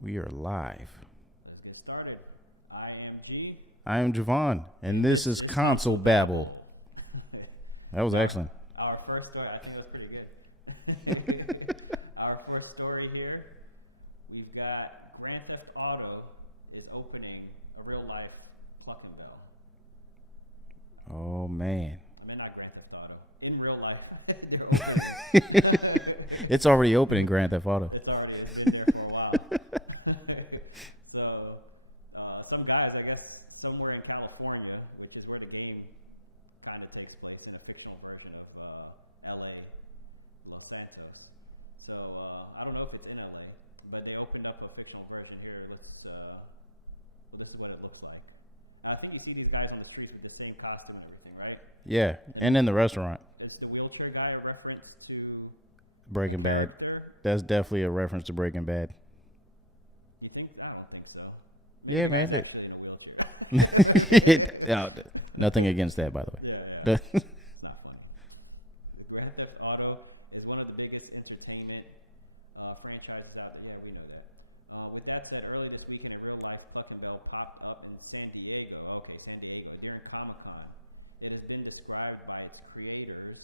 We are live. Let's get started. I am G. I am Javon, and this is Console Babble. That was excellent. Our first story, I think that's pretty good. Our first story here, we've got Grand Theft Auto is opening a real life Cluckin Bell. Oh, man. I mean, not Grand Theft Auto. In real life. It's already open in Grand Theft Auto. It's been there for a while. So, some guys, I guess, somewhere in California, which is where the game kind of takes place in a fictional version of LA, Los Santos. So, I don't know if it's in LA, but they opened up a fictional version here. This is what it looks like. I think you see these guys on the streets with the same costume and everything, right? Yeah, and in the restaurant. Is the wheelchair guy a reference to Breaking Bad. That's definitely a reference to Breaking Bad. You think? I don't think so. Yeah, man. Nothing against that, by the way. Yeah. Grand Theft Auto is one of the biggest entertainment franchises out there. Yeah, we know that. With that said, early this weekend, a real life Cluckin Bell popped up in San Diego. Okay, San Diego, during Comic Con. It has been described by its creators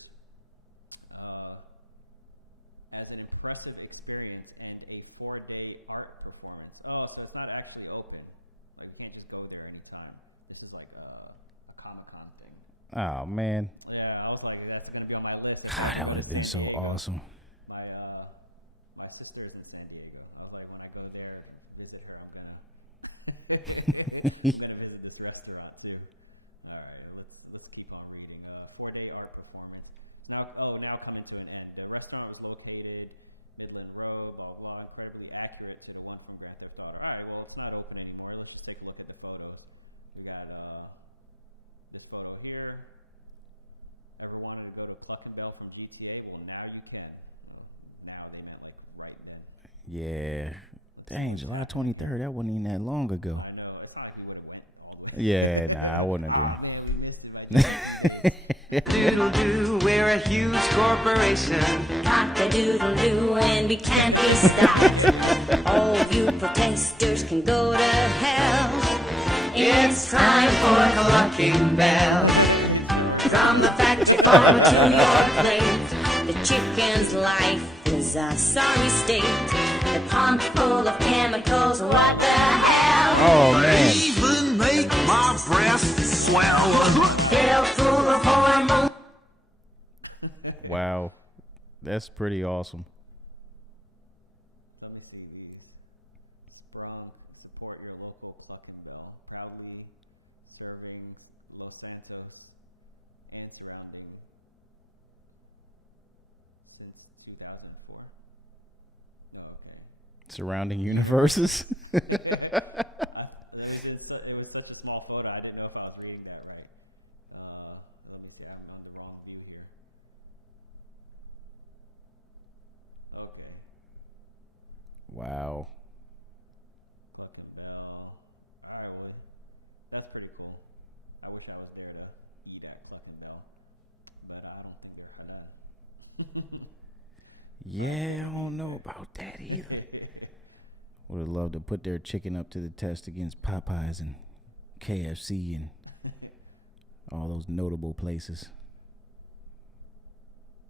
as an impressive experience and a 4-day art performance. Oh, so it's not actually open. Like, you can't just go there anytime. It's just like a Comic Con thing. Oh, man. Yeah, I was like, that's gonna be on my list. God, that would have been so awesome. My sister is in San Diego. I was like, when I go there and visit her, I'm gonna visit this restaurant too. All right, let's keep on reading. 4-day art performance. Now coming to an end. The restaurant was located Midland Road, blah blah, incredibly accurate to the one from Grand Theft Auto. All right, well it's not open anymore. Let's just take a look at the photos. We got this photo here. Ever wanted to go to Cluckin Bell from GTA? Well, now you can. Now they meant like right then. Yeah. Dang, July 23rd. That wasn't even that long ago. I know, it's like you would have went. Yeah, nah, I wouldn't have done. Doodle doo, we're a huge corporation. Cock-a-doodle-doo, and we can't be stopped. All you protesters can go to hell. It's time for Cluckin Bell. From the factory farm to your plate. The chicken's life is a sorry state. The pond full of chemicals, what the hell? Oh, man. Even make my breasts swell. Filled full of hormones. Wow. That's pretty awesome. Let me see. From support your local Cluckin Bell. Proudly serving Los Santos and surrounding since 2004. No, okay. Surrounding universes. It was such a small photo, I didn't know if I was reading that right. Let me see, I'm on the wrong view here. Okay. Wow. Cluckin Bell. Alright, well, that's pretty cool. I wish I was there to eat at Cluckin Bell. But I don't think I had. Yeah, I don't know about that either. Would have loved to put their chicken up to the test against Popeyes and KFC and all those notable places.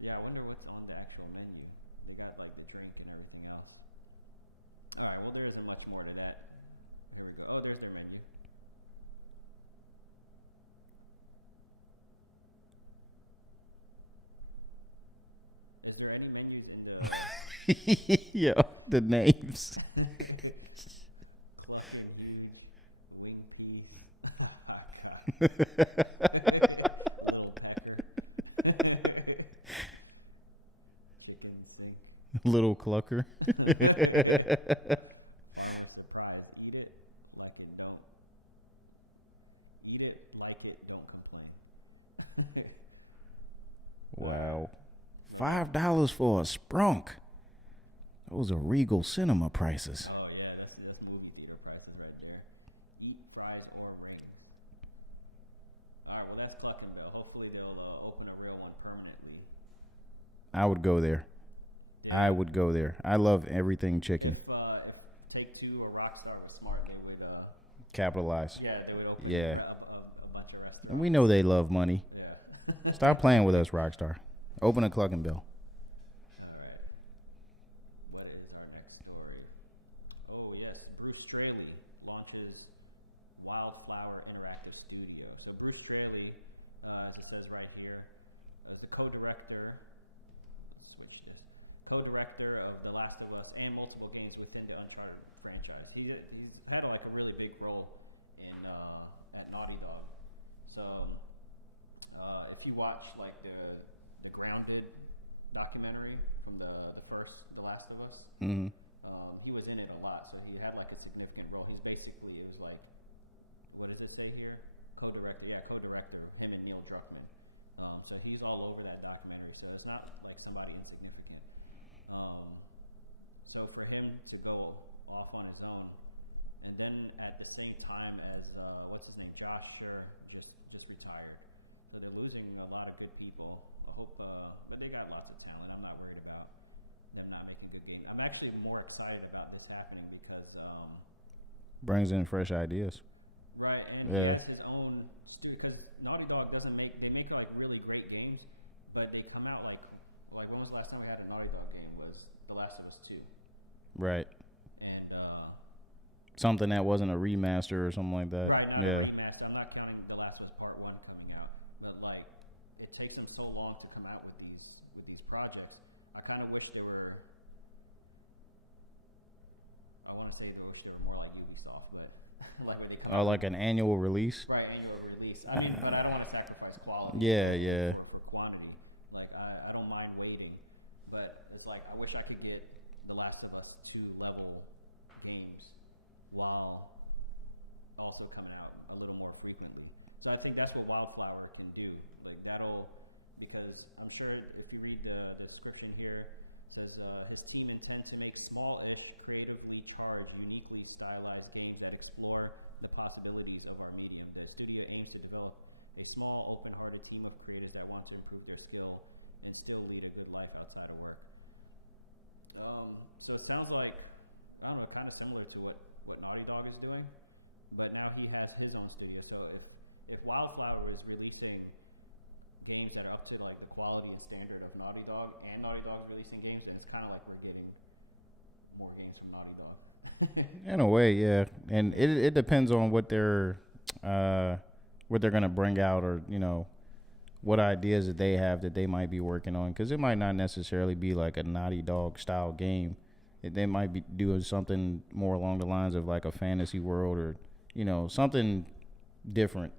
Yeah, I wonder what's on the actual menu. They got like the drink and everything else. Alright, well there isn't much more to that. There we go. Oh, there's their menu. Is there any menus in the Yo, the names. Cluckin Beans, Wing Pea, Little Pecker, Chicken Sink? Little Clucker. I'm surprised. Eat it like it don't. Eat it like it don't complain. Wow. $5 for a sprunk. Those are Regal Cinema prices. Oh yeah, that's movie theater prices right there. Eat, fries, or rain. Alright, well that's Cluckin Bell. Hopefully they'll open a real one permanently. I would go there. I would go there. I love everything chicken. If Take-Two capitalize. Yeah, they would open Yeah. a bunch of restaurants. And we know they love money. Yeah. Stop playing with us, Rockstar. Open a Cluckin Bill. Alright. What is our next story? Oh, yes. Bruce Straley launches Wildflower Interactive Studio. So, Bruce Straley, it says right here, the co-director, switch this, co-director of The Last of Us and multiple games within the Uncharted franchise. He's had like a really big role in at Naughty Dog. So, if you watch like the Grounded documentary from the first The Last of Us, Mm-hmm. he was in it a lot, so he had like a significant role. He's basically, it was like, what does it say here? Co-director, him and Neil Druckmann. So he's all over that documentary, so it's not like somebody insignificant. So for him to go off on his own, and then at the same time as, what's his name, Josh Scher just retired. So they're losing a lot of good people. I hope, but they got lots of talent. I'm not worried about them not making good games. I'm actually more excited about this happening because, Brings in fresh ideas. right, and Yeah. he has his own studio, because Naughty Dog doesn't make, they make like really great games, but they come out like when was the last time we had a Naughty Dog game? Was The Last of Us 2. Right. And, Something that wasn't a remaster or something like that. right, not Yeah. a rematch. I'm not counting The Last of Us Part 1 coming out. But like, it takes them so long to come out with these projects. I kind of wish they were, I want to say they wish they were more like Ubisoft, but like when they come out. Like an annual release. Right, annual release. I mean, but I don't want to sacrifice quality. Yeah. For quantity. Like, I don't mind waiting, but it's like, I wish I could get The Last of Us 2 level games while also coming out a little more frequently. So I think that's what Wildflower can do. Like, that'll, because I'm sure if you read the description here, it says, his team intends to make small-ish, creatively charged, uniquely stylized games that explore the possibilities of our medium. The studio aims to develop a small, open-hearted team of creators that want to improve their skill and still lead a good life outside of work. So it sounds like, I don't know, kind of similar to what Naughty Dog is doing, but now he has his own studio. So if Wildflower is releasing games that are up to like the quality and standard of Naughty Dog, and Naughty Dog's releasing games, then it's kind of like we're getting more games from Naughty Dog. In a way, yeah. And it depends on what they're gonna bring out, or what ideas that they have that they might be working on, because it might not necessarily be like a Naughty Dog style game. They might be doing something more along the lines of like a fantasy world, or something different.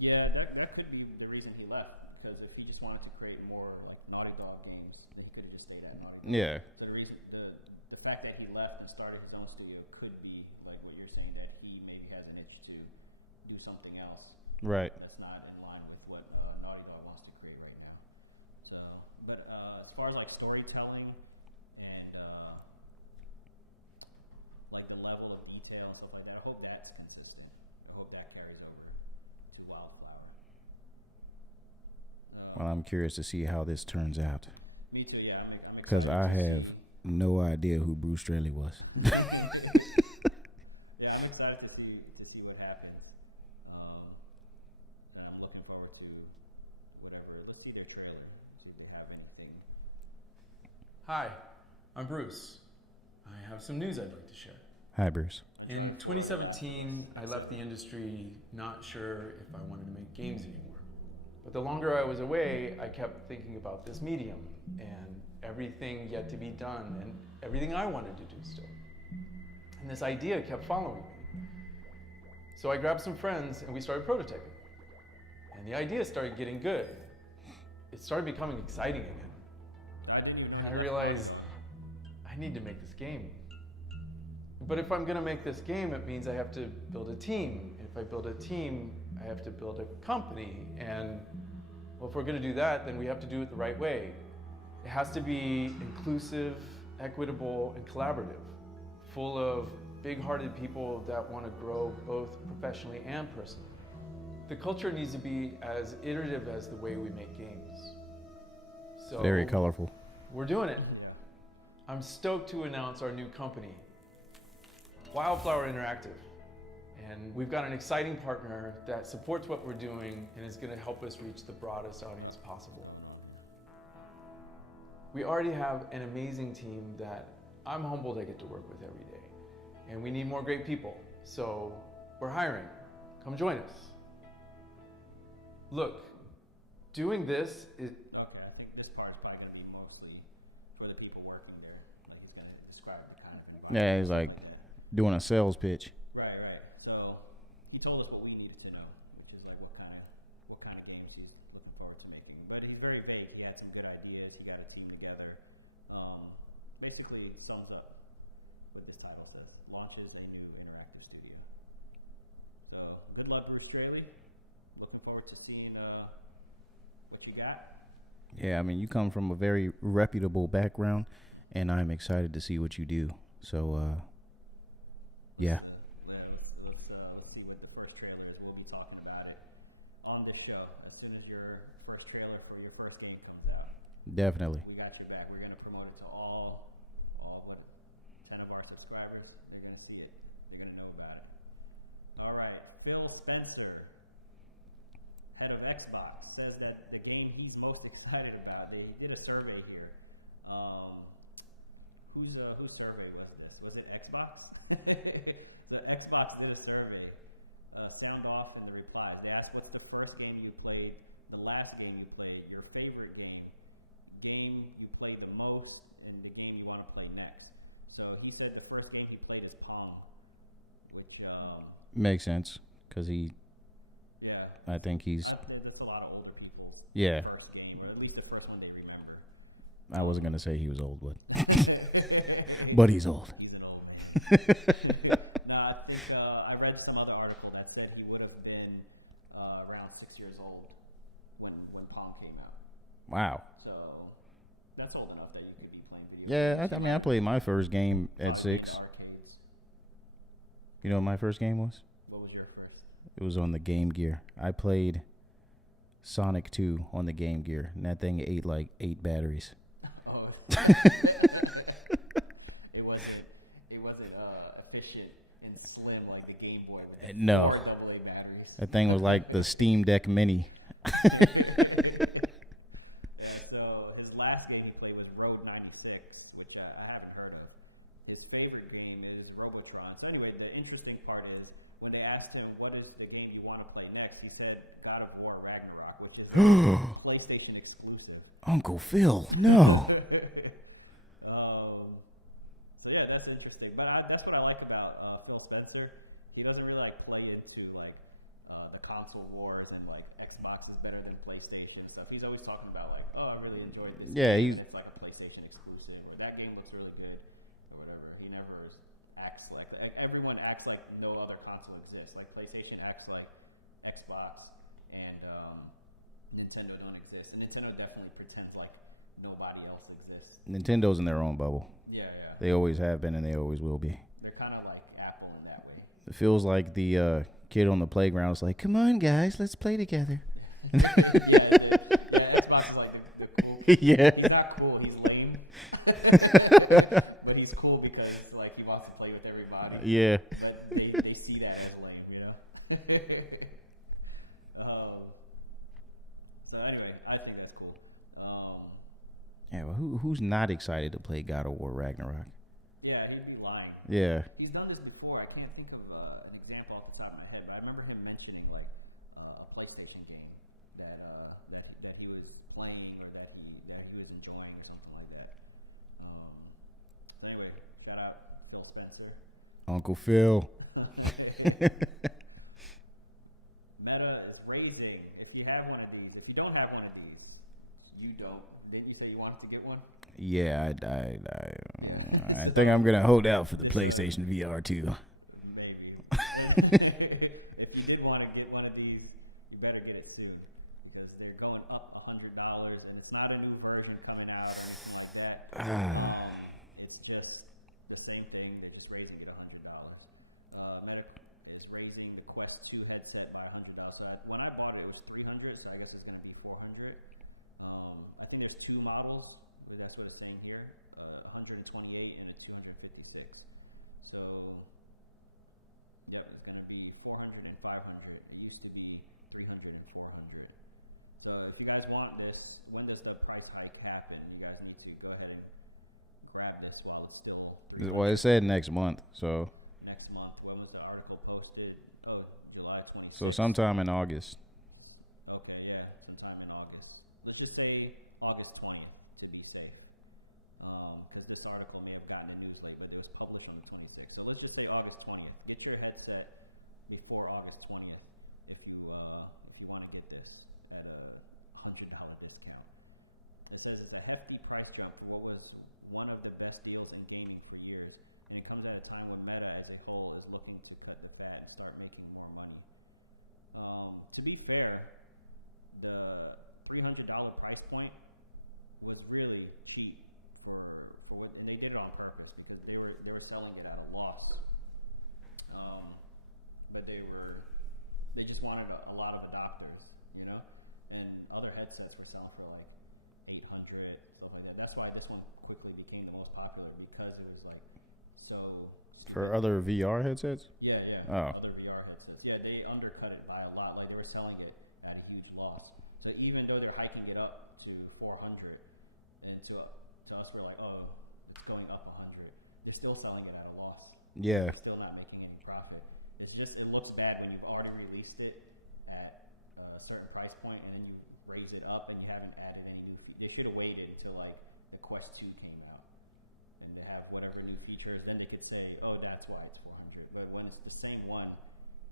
Yeah, that could be the reason he left, because if he just wanted to create more like Naughty Dog games, then he could just stay at Naughty Dog. Yeah. So the reason, the fact that he left and started his own studio could be like what you're saying, that he maybe has an itch to do something else Right. that's not in line with what Naughty Dog wants to create right now. So, but as far as like storytelling and like the level of detail and stuff like that, I hope that's consistent. I hope that carries over to Wildflower. Well, I'm curious to see how this turns out, Me too, yeah. I'm because I excited to have no idea who Bruce Straley was. yeah, I'm excited to see what happens. And I'm looking forward to whatever. Let's see their trailer. See if they have anything. Hi, I'm Bruce. I have some news I'd like to share. Hi, Bruce. In 2017, I left the industry not sure if I wanted to make games anymore. But the longer I was away, I kept thinking about this medium and everything yet to be done and everything I wanted to do still. And this idea kept following me. So I grabbed some friends and we started prototyping. And the idea started getting good. It started becoming exciting again. And I realized I need to make this game. But if I'm gonna make this game, it means I have to build a team. If I build a team, I have to build a company. And well, if we're gonna do that, then we have to do it the right way. It has to be inclusive, equitable, and collaborative, full of big-hearted people that wanna grow both professionally and personally. The culture needs to be as iterative as the way we make games. So Very colorful. we're doing it. I'm stoked to announce our new company, Wildflower Interactive. And we've got an exciting partner that supports what we're doing and is going to help us reach the broadest audience possible. We already have an amazing team that I'm humbled I get to work with every day. And we need more great people. So we're hiring. Come join us. Look, doing this is... Okay, I think this part's probably going to be mostly for the people working there. Like he's going to describe the kind of environment. Yeah, he's like doing a sales pitch. Right. So he told us what we needed to know, which is like what kind of games he's looking forward to making. But he's very vague. He had some good ideas. He got a team together. Basically sums up what this title says: launches a new interactive studio. So good luck, Bruce Straley. Looking forward to seeing what you got. Yeah, I mean, you come from a very reputable background, and I'm excited to see what you do. So, yeah. Let's see what the first trailer is. We'll be talking about it on this show as soon as your first trailer for your first game comes out. Definitely. We got your back. We're going to promote it to all what, 10 of our subscribers. They're going to see it. You're going to know about it. All right. Phil Spencer, head of Xbox, says that the game he's most excited about, they did a survey here. Whose survey was this? Was it Xbox? So Xbox did a survey. Sound off in the replies. They asked what's the first game you played, the last game you played, your favorite game you played the most, and the game you want to play next. So he said the first game he played is Pong, which Makes sense, because yeah, I think he's, I think that's a lot of older people's yeah. first game, or at least the first one they remember. I wasn't going to say he was old, but but he's old. Even older. No, I think I read some other article that said he would have been around 6 years old when Pong came out. Wow. So that's old enough that you could be playing video Yeah, I mean, I played my first game at 6. arcades. You know what my first game was? What was your first? It was on the Game Gear. I played Sonic 2 on the Game Gear, and that thing ate like 8 batteries. Oh, it wasn't efficient and slim like the Game Boy. No. Or AA batteries. That thing was like the Steam Deck Mini. Yeah, so his last game he played was Road 96, which I haven't heard of. His favorite game is Robotron. So anyway, the interesting part is when they asked him what is the game you want to play next, he said God of War Ragnarok, which is PlayStation exclusive. Uncle Phil, no. So yeah, that's interesting. But that's what I like about Phil Spencer. He doesn't really like play into like the console wars and like Xbox is better than PlayStation and stuff. He's always talking about like, oh, I really enjoyed this. Yeah, game. he's- It's like a PlayStation exclusive. Or that game looks really good, or whatever. He never acts like everyone acts like no other console exists. Like PlayStation acts like Xbox and Nintendo don't exist. And Nintendo definitely pretends like nobody else exists. Nintendo's in their own bubble. Yeah. They always have been, and they always will be. They're kind of like Apple in that way. It feels like the kid on the playground is like, "Come on, guys, let's play together." Yeah, Xbox is like the cool. Yeah. He's not cool. He's lame. But he's cool because like he wants to play with everybody. Yeah. But they see that as lame. Yeah. So anyway, I think that's cool. Yeah, well, who's not excited to play God of War Ragnarok? Yeah, he'd be lying. Yeah. He's done this before. I can't think of an example off the top of my head, but I remember him mentioning like a PlayStation game that he was playing or that he was enjoying or something like that. So anyway, Phil Spencer. Uncle Phil. Meta is raising. If you have one of these, if you don't have one of these, you don't. Maybe you say you wanted to get one. Yeah, I think I'm gonna hold out for the PlayStation VR 2. Maybe. If you did want to get one of these, you better get it soon because they're going up $100, and it's not a new version coming out or anything like that. It's just the same thing. They're just raising it $100. Meta is raising the Quest 2 headset by $100. So when I bought it, it was $300, so I guess it's going to be $400. I think there's two models. That's what it's saying here: 128 and a 256. So, yeah, it's going to be 300 and 400. So if you guys want this, when does the price hike happen? You guys need to go ahead and grab this while it's still Well, it said next month, so next month. When was the article posted? Oh, July 26th. so sometime in August. Okay, yeah, sometime in August. Let's just say August 20th to be safe. Because this article may have gotten a news late, but it was published on the 26th. So let's just say August 20th. Get your headset before August 20th if you want to get this at a $100 discount. It says it's a hefty price jump for what was one of the best deals in gaming for years, and it comes at a time when Meta as a whole is looking to cut the fat and start making more money. To be fair, the $300 price point was really cheap for what, and they did it on purpose because they were selling it at a loss. But they just wanted a lot of adopters, you know, and other headsets were selling for like 800, stuff like that. That's why this one quickly became the most popular because it was like so. For other VR headsets? Yeah. Oh. Other VR headsets. Yeah, they undercut it by a lot. Like they were selling it at a huge loss. So even though they're hiking it up to 400, and to us we're like, oh, it's going up 100. They're still selling it at a loss. Yeah. They're still not making any profit. It's just it looks bad when you've already released it at a certain price point and then you raise it up and you haven't added any new features. They should have waited until like the Quest 2 came out and they have whatever new features. Then they could say, oh, that's why it's 400. But when it's the same one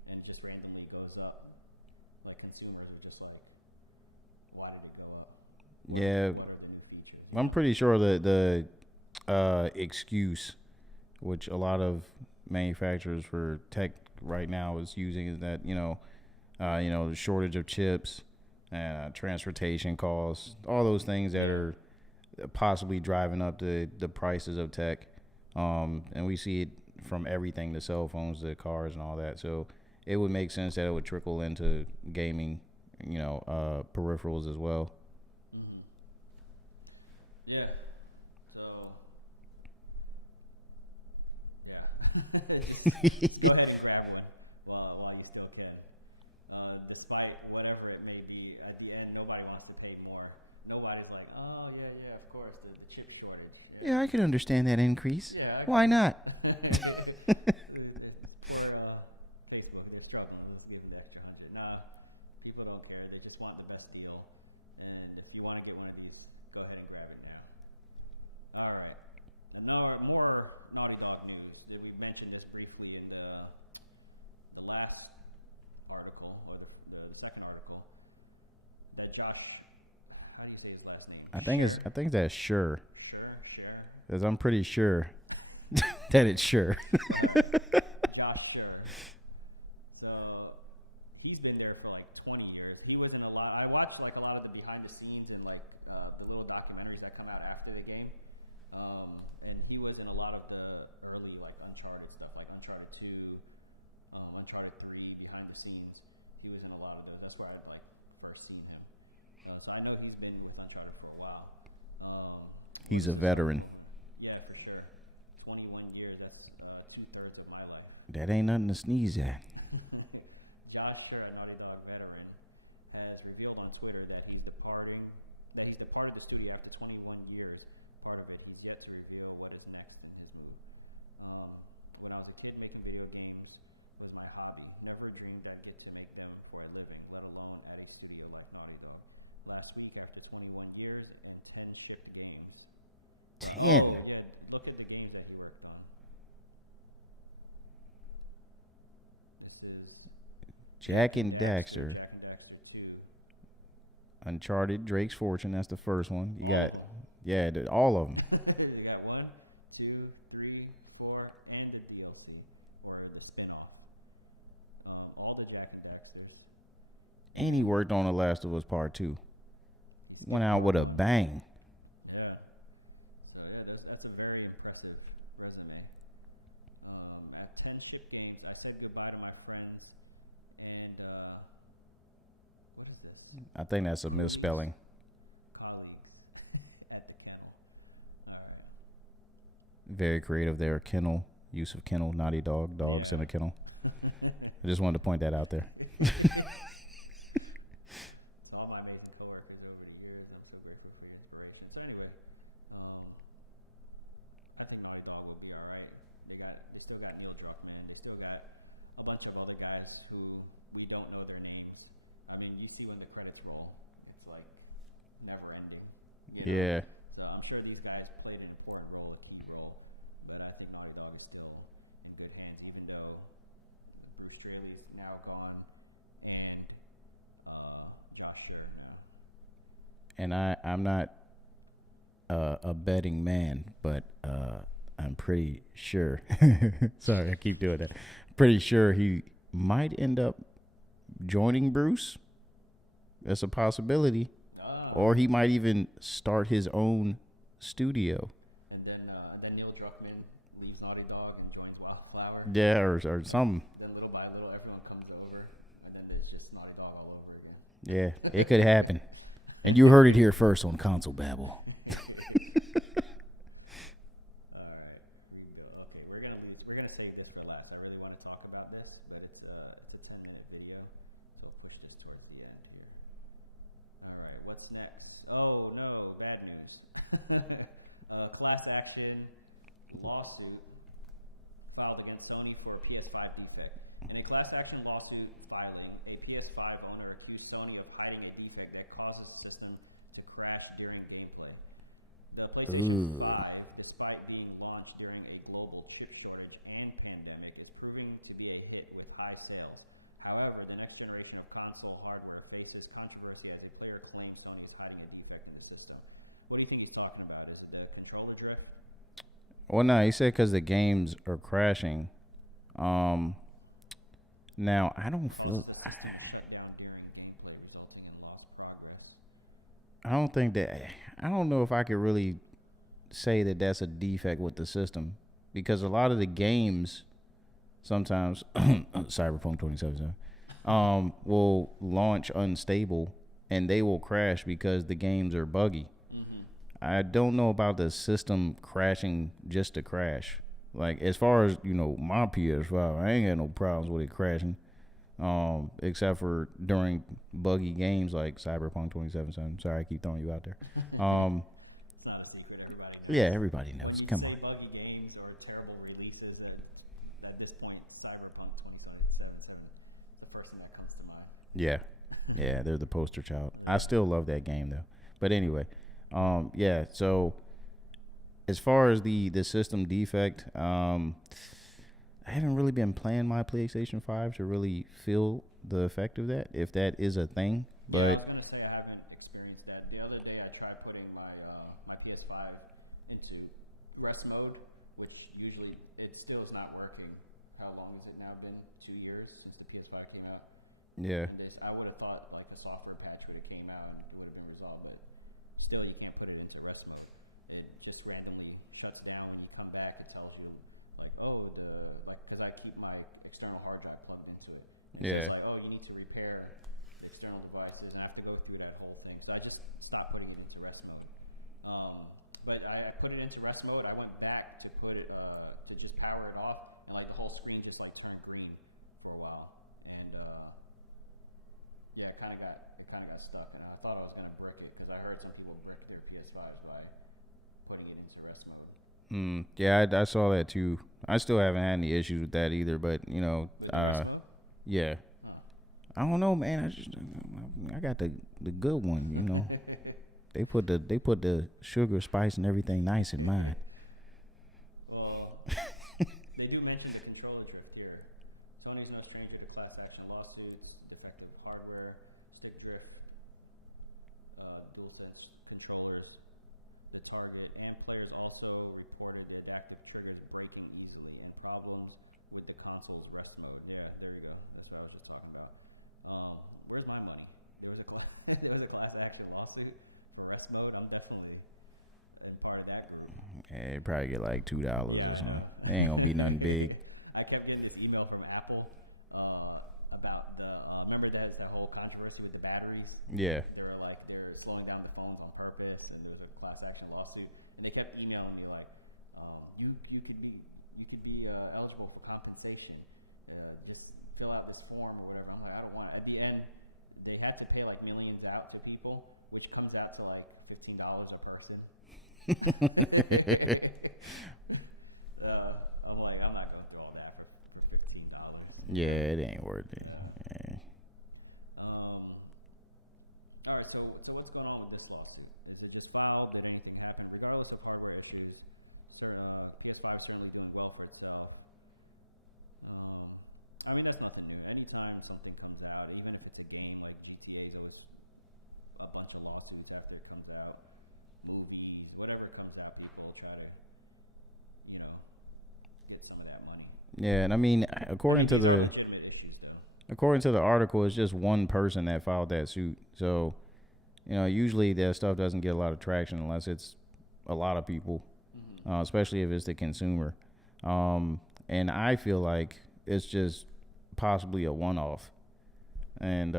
and just randomly goes up, like consumers are just like, why did it go up? Yeah. What are the new features? I'm pretty sure that the excuse, which a lot of manufacturers for tech right now is using, is that the shortage of chips and transportation costs, all those things that are possibly driving up the prices of tech. And we see it from everything, the cell phones, the cars, and all that. So it would make sense that it would trickle into gaming, peripherals as well. Yeah. So, yeah. Go ahead and grab one while you still can. Despite whatever it may be, at the end, nobody wants to pay more. Nobody's like, oh, yeah, of course, the chip shortage. Yeah, I can understand that increase. Yeah, Why not? For Facebook, they're struggling. Let's leave it at 200. Nah, people don't care. They just want the best deal. And if you want to get one of these, go ahead and grab it now. All right. And now more Naughty Dog news. Did we mention this briefly in the last article, or the second article? That Josh, how do you say his last name? I think that's sure. Sure. Because I'm pretty sure that it's sure. Josh Sure. So he's been here for like 20 years. He was in a lot. I watched like a lot of the behind the scenes and like the little documentaries that come out after the game. And he was in a lot of the early like Uncharted stuff, like Uncharted 2, Uncharted 3, behind the scenes. He was in a lot of it. That's where I like first seen him. So I know he's been with Uncharted for a while. He's a veteran. Yeah, for sure. 21 years. That's 2/3 of my life. That ain't nothing to sneeze at. Josh Sure, a Naughty Dog veteran, has revealed on Twitter that he's departing the studio after 21 years. Part of it, he's yet to reveal what is next in his move. When I was a kid, making video games was my hobby. Never dreamed I'd get to make them for a living, let alone at a studio like Naughty Dog. Last week, after 21 years and 10 shipped games. 10. Look at the games that he worked on. This is Jack and Daxter. Jack and Daxter 2. Uncharted, Drake's Fortune. That's the first one. You got, all of them. Yeah, 1, 2, 3, 4, and the DLC, or the spin-off. All the Jack and Daxters. And he worked on The Last of Us Part 2. Went out with a bang. Yeah. So yeah, that's a very impressive resume. At 10 ship games, I said goodbye to my friends, and what is this? I think that's a misspelling. Hobby at the kennel. Alright. Very creative there. Kennel. Use of kennel. Naughty Dog. Dogs in a kennel. I just wanted to point that out there. I mean, you see when the credits roll, it's like never ending. Yeah. So I'm sure these guys played an important role, a key role, but I think Naughty Dog is still in good hands, even though Bruce Straley's now gone and Josh Scher now. And I'm not a betting man, but I'm pretty sure. Sorry, I keep doing that. Pretty sure he might end up joining Bruce. That's a possibility. Or he might even start his own studio. And then Neil Druckmann leaves Naughty Dog and joins Wildflower. Yeah, or something. Then little by little, everyone comes over, and then it's just Naughty Dog all over again. Yeah, it could happen. And you heard it here first on Console Babble. We're gonna save this for last. I really want to talk about this, but it's a 10-minute video, so I'll push this towards the end here. All right, what's next? Oh no, bad news. Class action lawsuit filed against Sony for a PS5 defect. In a class action lawsuit filing, a PS5 owner accused Sony of hiding a defect that caused the system to crash during gameplay. The PlayStation 5, despite being launched during a global chip shortage and pandemic, is proving to be a hit with high sales. However, the next generation of console hardware faces controversy as a player claims Sony is hiding a defect in the system. What do you think he's talking about? Is it the controller drift? Well, no, he said because the games are crashing. Now I don't feel. I don't think that. I don't know if I could really say that that's a defect with the system, because a lot of the games sometimes Cyberpunk 2077 will launch unstable and they will crash because the games are buggy. I don't know about the system crashing just to crash. Like, as far as, my PS5, I ain't got no problems with it crashing. Except for during buggy games like Cyberpunk 2077. Sorry, I keep throwing you out there. Yeah, everybody knows. Come on. Buggy games or terrible releases at this point, Cyberpunk 2077 is the first thing that comes to mind. Yeah, they're the poster child. I still love that game though. But anyway, yeah. So as far as the system defect, I haven't really been playing my PlayStation 5 to really feel the effect of that, if that is a thing. But I was gonna say I haven't experienced that. The other day I tried putting my PS5 into rest mode, which usually it still is not working. How long has it now been? 2 years since the PS5 came out. yeah, And I would have thought like a software patch would have came out and it would have been resolved, but still you can't put it into rest mode. It just randomly shuts down. And you come back, it tells you like, because I keep my external hard drive plugged into it. yeah. It's like, you need to repair the external devices, and I have to go through that whole thing. So I just stopped putting it into rest mode. But I put it into rest mode. I went back to put it to just power it off, and like the whole screen just like turned green for a while. And yeah, it kind of got stuck, and I thought I was gonna brick it because I heard some people brick their PS5s by putting it into rest mode. Yeah, I saw that too. I still haven't had any issues with that either. But yeah. I don't know, man. I got the good one. They put the sugar, spice, and everything nice in mine. Well, they do mention the controller drift here. Sony's no stranger to class action lawsuits, defective hardware, chip drift, DualSense controllers. The target and players also reported the adaptive triggers breaking easily and problems with the console's rest mode. Yeah, there you go. That's what I was just talking about. Where's my money? There's a class action lawsuit for rest mode. I'm definitely in part of that group. Yeah, it'd probably get like $2 or something. It ain't gonna be nothing big. I kept getting this email from Apple about remember that whole controversy with the batteries? Yeah. They're slowing down the phones on purpose, and there's a class action lawsuit. And they kept emailing me like, you could be eligible for compensation. Just fill out this form or whatever. I'm like, I don't want it. At the end, they had to pay like millions out to people, which comes out to like $15 a person. I'm like, I'm not gonna do all that for $15. Yeah, it ain't worth it. Yeah. Yeah, and I mean, according to the article, it's just one person that filed that suit. So, usually that stuff doesn't get a lot of traction unless it's a lot of people, especially if it's the consumer. And I feel like it's just possibly a one-off. And,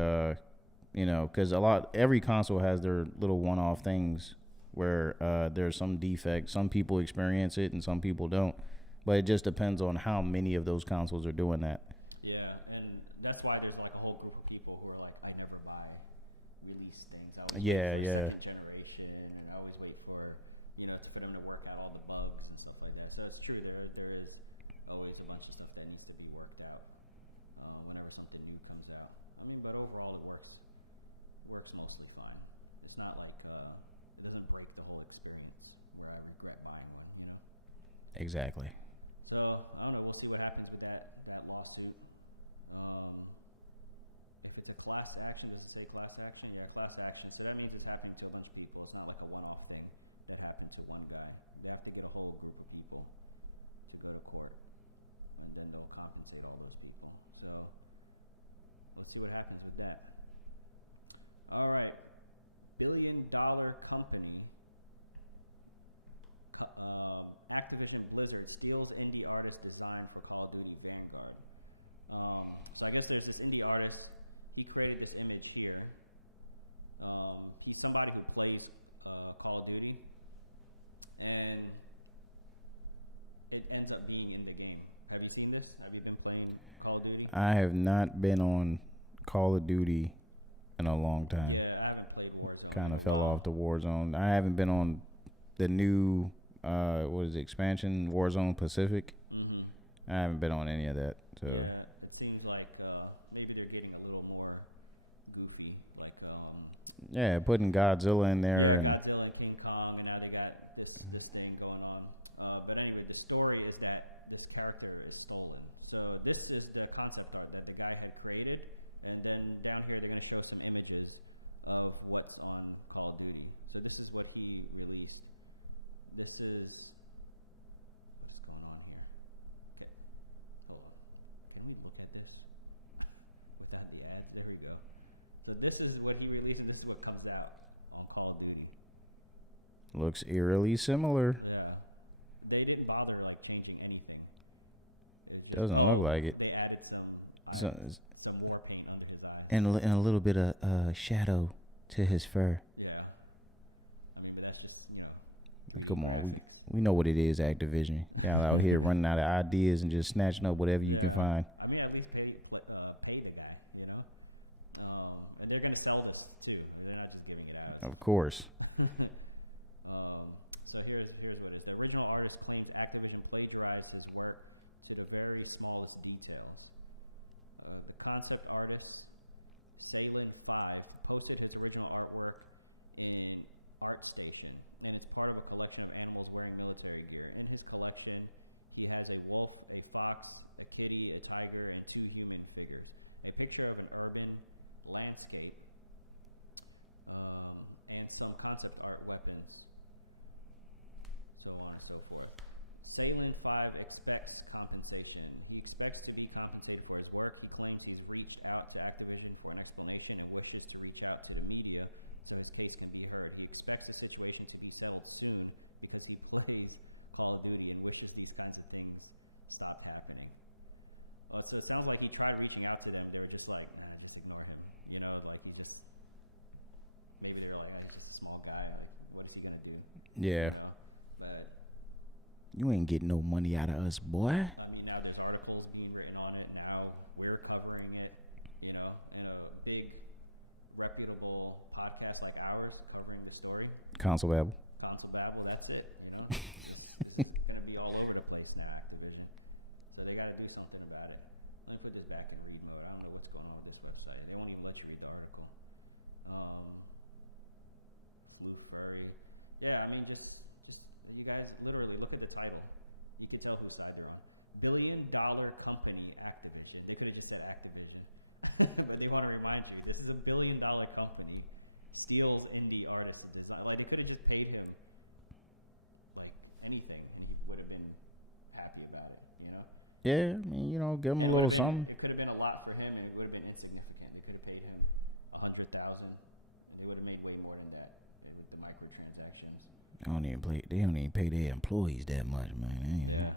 because every console has their little one-off things where there's some defect. Some people experience it and some people don't. But it just depends on how many of those consoles are doing that. Yeah, and that's why there's like a whole group of people who are like, I never buy release things. I always Yeah, wait for yeah. second generation, and I always wait for, for them to work out all the bugs and stuff like that. So it's true, there is always a bunch of stuff that needs to be worked out whenever something new comes out. I mean, but overall it works mostly fine. It's not like, it doesn't break the whole experience where I regret buying one. Exactly. So, I don't know, we'll see what happens with that lawsuit. If it's a class action, does it say class action? Yeah, class action. So that means it's happening to a bunch of people. It's not like a one-off thing that happened to one guy. They have to get a whole group of people to go to court, and then they'll compensate all those people. So, let's see what happens with that. Alright, billion-dollar company, Activision Blizzard steals indie artist design for Call of Duty Vanguard. So I guess there's this indie artist. He created this image here. He's somebody who plays Call of Duty, and it ends up being in the game. Have you seen this? Have you been playing Call of Duty? I have not been on Call of Duty in a long time. Yeah, I haven't played Warzone. Kind of fell off the Warzone. I haven't been on the new expansion, Warzone Pacific. I haven't been on any of that. So Yeah, it seems like maybe they're getting a little more goofy. Like, putting Godzilla in there and Godzilla and King Kong, and now they got this thing going on. But anyway, the story is that this character is stolen. So this is the concept art that the guy had created, and then down here they're going to show some images of what's on Call of Duty. So this is what he released. This is what's going on here. Okay, hold on. Can we look at this? Without the ad, there we go. So this is what he released, and this is what comes out on Call of Duty. looks eerily similar. They didn't bother like changing anything. Doesn't look like it. They added So, some more paint on his eye. and a little bit of shadow to his fur. Yeah. I mean, that's just Come on, we know what it is, Activision. Y'all out here running out of ideas and just snatching up whatever you can find. I mean, at least pay it back, and they're gonna sell this too. They're not just giving it out. Of course. So here's what it is. The original artist claims Activision plagiarized his work to the very smallest details. The concept artist, Salem 5, posted his original artwork in ArtStation, and it's part of a collection of animals wearing military gear. In his collection, he has a wolf, a fox, a kitty, a tiger, and 2 human figures. A picture of an urban landscape, and some concept art weapons, so on and so forth. Salem 5 expects compensation. He expects to be compensated for his work. He claims he's reached out to Activision for an explanation and wishes to reach out to the media so his case can be heard. He expects the situation to be settled soon because he plays Call of Duty and wishes these kinds of things stop happening. So it sounds like he tried reaching out to them. They're just like, man, just ignore him. Like he just maybe they're like, that's just a small guy. Like, what is he gonna do? Yeah. But You ain't getting no money out of us, boy. I mean, now there's articles being written on it. Now we're covering it. In a big, reputable podcast like ours, covering the story. Console Babble. Console Battle, that's it. It's gonna be all over the place now, Activision. So they got to do something about it. Let me put this back in read mode. I don't know what's going on with this website. They only let you read the article. Blue Furry. Yeah, I mean, just you guys literally look at the title. You can tell whose side they're on. Billion-dollar company, Activision. They could have just said Activision, but they want to remind you this is a billion-dollar company. Steals indie artists. It's not like they could have just paid him like anything. He would have been happy about it. Yeah, I mean, you know, give him a little something. It could have been a lot for him, and it would have been insignificant. They could have paid him $100,000, and they would have made way more than that with the microtransactions. They don't even pay their employees that much, man. They ain't-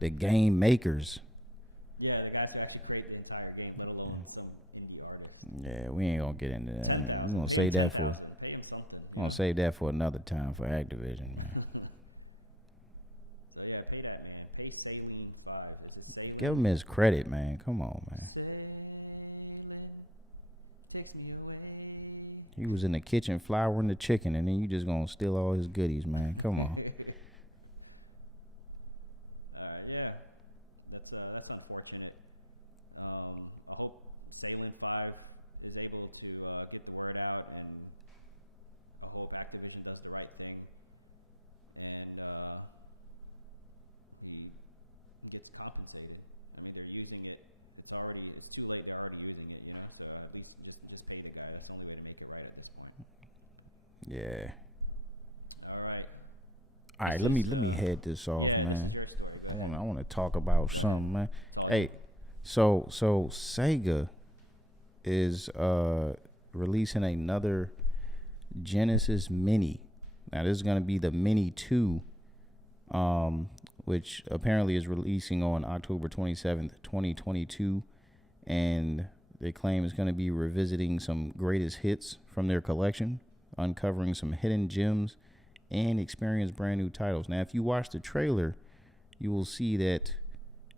the game makers. Yeah, they got to actually create the entire game, let alone some indie artist. Yeah, we ain't gonna get into that. We're gonna save that for. Pay him something. We're gonna save that for another time for Activision, man. So you gotta pay that man. Pay Saline 5. Is it Give him his credit, man. Come on, man. Takes me away. He was in the kitchen flouring the chicken, and then you just gonna steal all his goodies, man. Come on. Yeah, that's unfortunate. I hope Saline 5 is able to get the word out, and I hope Activision does the right thing, and he gets compensated. I mean, they're using it. It's too late. They're already using it. You have to at least just pay the guy. That's the only way to make it right at this point. Yeah. All right. All right. Let me head this off, man. I wanna talk about something, man. Hey, so Sega is releasing another Genesis Mini. Now this is gonna be the Mini 2, which apparently is releasing on October 27th, 2022, and they claim it's gonna be revisiting some greatest hits from their collection, uncovering some hidden gems, and experience brand new titles. Now, if you watch the trailer, you will see that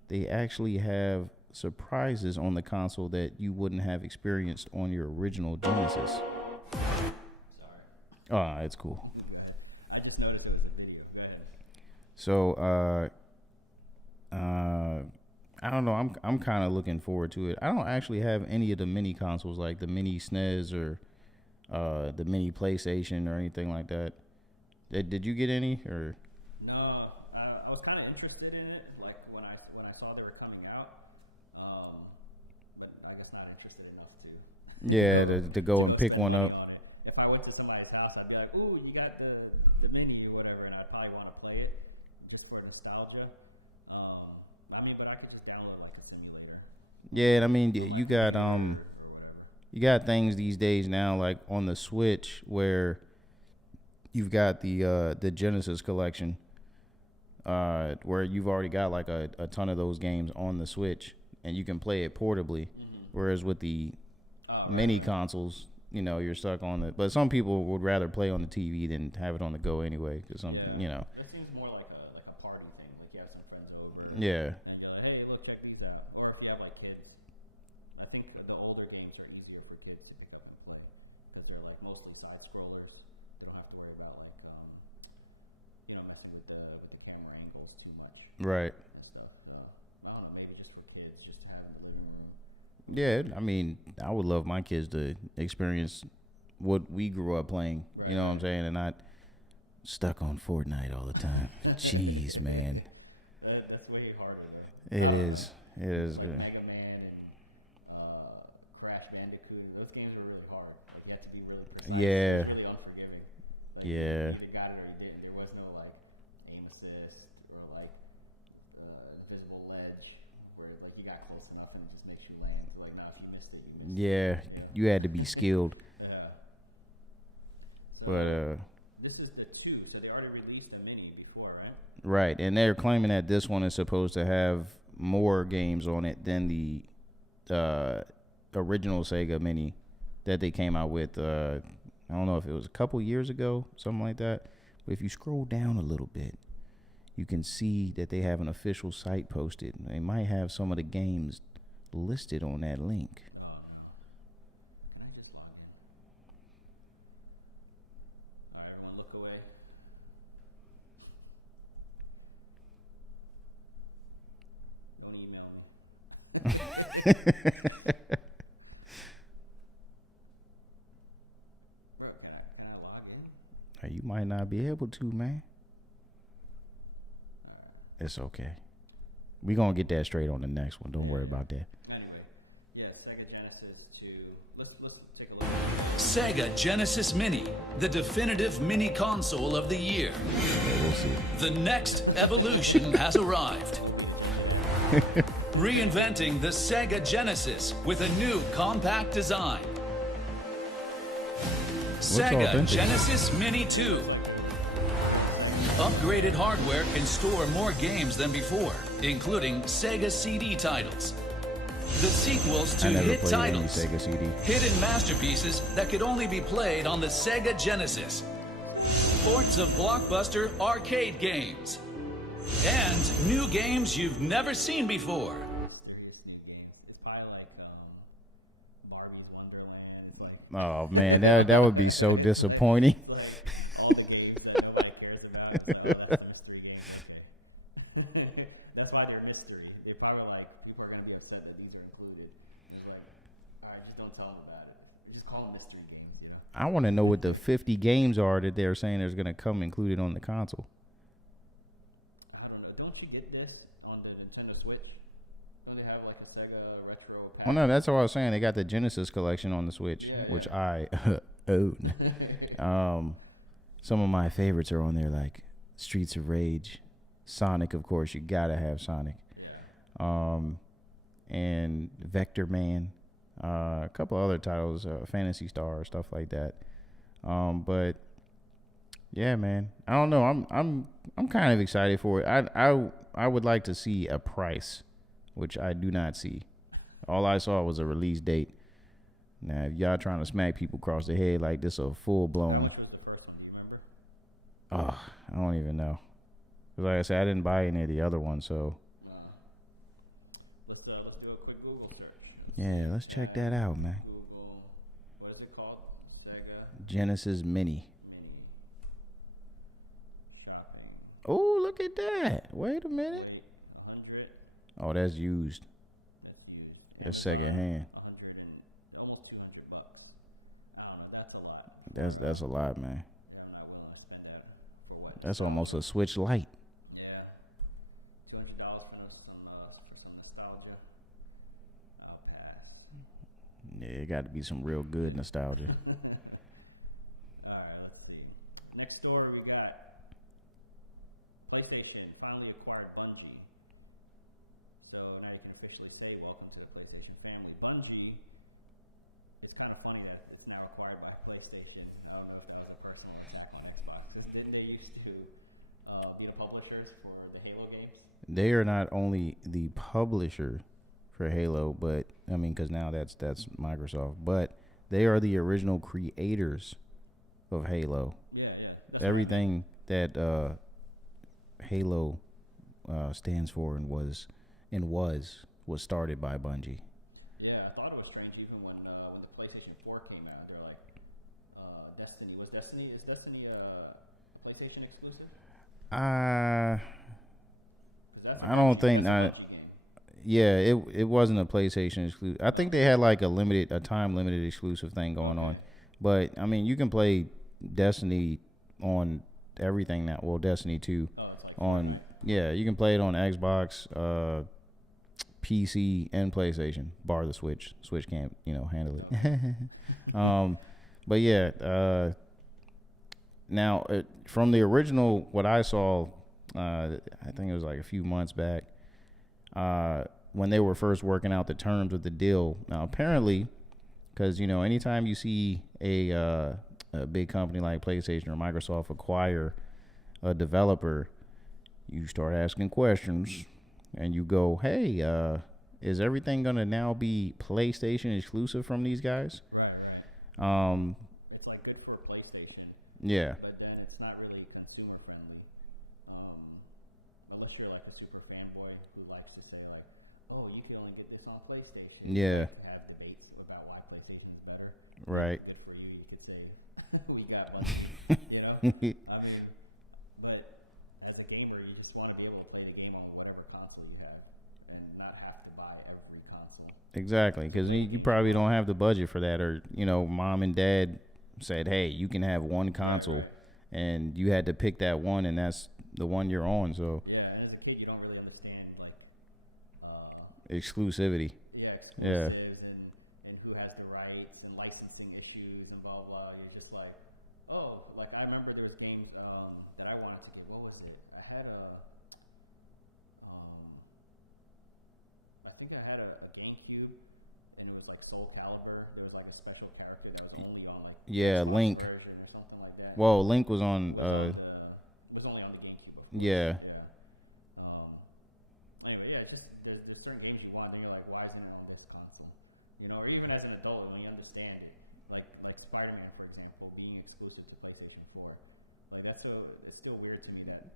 they actually have surprises on the console that you wouldn't have experienced on your original Genesis. Sorry. Oh, it's cool. I just noticed it was a video. Go ahead. So, I don't know. I'm kind of looking forward to it. I don't actually have any of the mini consoles like the mini SNES or the mini PlayStation or anything like that. Did you get any or? No, I was kind of interested in it, like when I saw they were coming out, but I guess not interested enough to. Yeah, to go and pick one up. If I went to somebody's house, I'd be like, "Ooh, you got the mini or whatever," and I'd probably want to play it just for nostalgia. I mean, but I could just download like a simulator. Yeah, I mean, you got things these days now, like on the Switch, where you've got the Genesis collection, where you've already got like a ton of those games on the Switch, and you can play it portably. Whereas with the mini consoles, you know, you're stuck on it. But some people would rather play on the TV than have it on the go anyway, because you know. It seems more like a party thing, like you have some friends over. Yeah. And you're like, hey, look, check these out. Or if you have like kids, I think the older games are easier for kids to pick up and play because they're like mostly side scrollers. They don't have to worry about like messing with the camera angles too much. Right. And stuff. I don't know, maybe just for kids, just to have in the living room. Yeah, I mean, I would love my kids to experience what we grew up playing. You know what I'm saying, and not stuck on Fortnite all the time. Jeez, man. That's way harder. It is. It is Like good. Mega Man and Crash Bandicoot, those games are really hard. Like you have to be really precise. Yeah. Really unforgiving. Like, Yeah. You either got it or you didn't. There was no like aim assist or like invisible ledge where like you got close enough and it just makes you land. Like now if you missed it, you missed Yeah, you had to be skilled. it. But This is the 2, so they already released a mini before, right? right, and they're claiming that this one is supposed to have more games on it than the original Sega Mini that they came out with. I don't know if it was a couple years ago, something like that. But if you scroll down a little bit, you can see that they have an official site posted. They might have some of the games listed on that link. Can I just log in? Alright, everyone look away. Don't email me. Bro, can I log in? You might not be able to, man. It's okay. We gonna get that straight on the next one. Don't worry about that. Anyway, yeah, Sega Genesis 2. Let's take a look. Sega Genesis Mini, the definitive mini console of the year. Okay, we'll see. The next evolution has arrived. Reinventing the Sega Genesis with a new compact design. Sega authentic. Genesis Mini 2. Upgraded hardware can store more games than before, including Sega CD titles. The sequels to I never hit played any titles. Sega CD. Hidden masterpieces that could only be played on the Sega Genesis. Ports of blockbuster arcade games. And new games you've never seen before. Serious new games. It's probably like Barbie's Wonderland. Like, Oh man, that would be so disappointing. all the games that nobody cares about. That's mystery games. That's why they're mystery. They're probably like, people are going to be upset that these are included. It's like, alright, just don't tell them about it. Just call them mystery games, you know? I want to know what the 50 games are that they're saying there's gonna come included on the console. I don't know. Don't you get this on the Nintendo Switch? Don't they have like a Sega retro pack? Oh no, that's what I was saying. They got the Genesis collection on the Switch, which I own. Some of my favorites are on there, like Streets of Rage, Sonic. Of course, you gotta have Sonic, and Vector Man, a couple other titles, Fantasy Star, stuff like that. But yeah, man, I don't know. I'm kind of excited for it. I would like to see a price, which I do not see. All I saw was a release date. Now, if y'all trying to smack people across the head like this, a full blown. Oh, I don't even know. 'Cause like I said, I didn't buy any of the other ones, so. Let's do a quick Google search. Yeah, let's check that out, man. Google, what is it called? Sega Genesis Mini. Mini. Shopping. Oh, look at that. Wait a minute. 100. Oh, that's used. That's second hand. 100 and almost $200. That's a lot. That's a lot, man. I'm not willing to spend that for what? That's almost a Switch Lite. Yeah. $200 for some nostalgia. I'll pass. Yeah, it got to be some real good nostalgia. Alright, let's see. Next story we got. PlayStation finally acquired Bungie. So now you can officially say welcome to the PlayStation family. Bungie, it's kind of funny that it's now acquired by PlayStation. I don't know if that was a personal attack on Xbox. Didn't they used to be the publishers for the Halo games? They are not only the publisher for Halo, but I mean, because now that's Microsoft, but they are the original creators of Halo. Yeah. Everything that Halo stands for and was started by Bungie. Yeah, I thought it was strange even when the PlayStation 4 came out. They're like, Destiny. Is Destiny a PlayStation exclusive? I don't think not. Yeah, it wasn't a PlayStation exclusive. I think they had like a time limited exclusive thing going on. But I mean, you can play Destiny on everything now. Well, Destiny 2 on you can play it on Xbox, PC, and PlayStation. Bar the Switch. Switch can't handle it. But yeah, now from the original, what I saw, I think it was like a few months back. When they were first working out the terms of the deal. Now, apparently, because, anytime you see a big company like PlayStation or Microsoft acquire a developer, you start asking questions and you go, hey, is everything going to now be PlayStation exclusive from these guys? It's like good for PlayStation. Yeah. But then it's not really consumer friendly. Unless you're like a super fanboy who likes to say like, oh, you can only get this on PlayStation. Yeah. Have debates about why PlayStation is better. Right. Good for you. You could say, we got one. I mean, but as a gamer, you just want to be able to play the game on whatever console you have and not have to buy every console. Exactly, because you probably don't have the budget for that, or mom and dad said, "Hey, you can have one console," and you had to pick that one, and that's the one you're on. So Yeah, as a kid, you don't really understand like exclusivity. exclusives and who has the rights and licensing issues and blah blah. You're just like, oh, like I remember there's games that I wanted to get. What was it? I had a Yeah, Link. version or something like that. Well, Link was on. It was only on the GameCube. Yeah. Anyway, yeah, just there's certain games you want, and you're like, why isn't it on this console? You know, or even as an adult, when you understand it, like Spider-Man, for example, being exclusive to PlayStation 4, like it's still weird to me that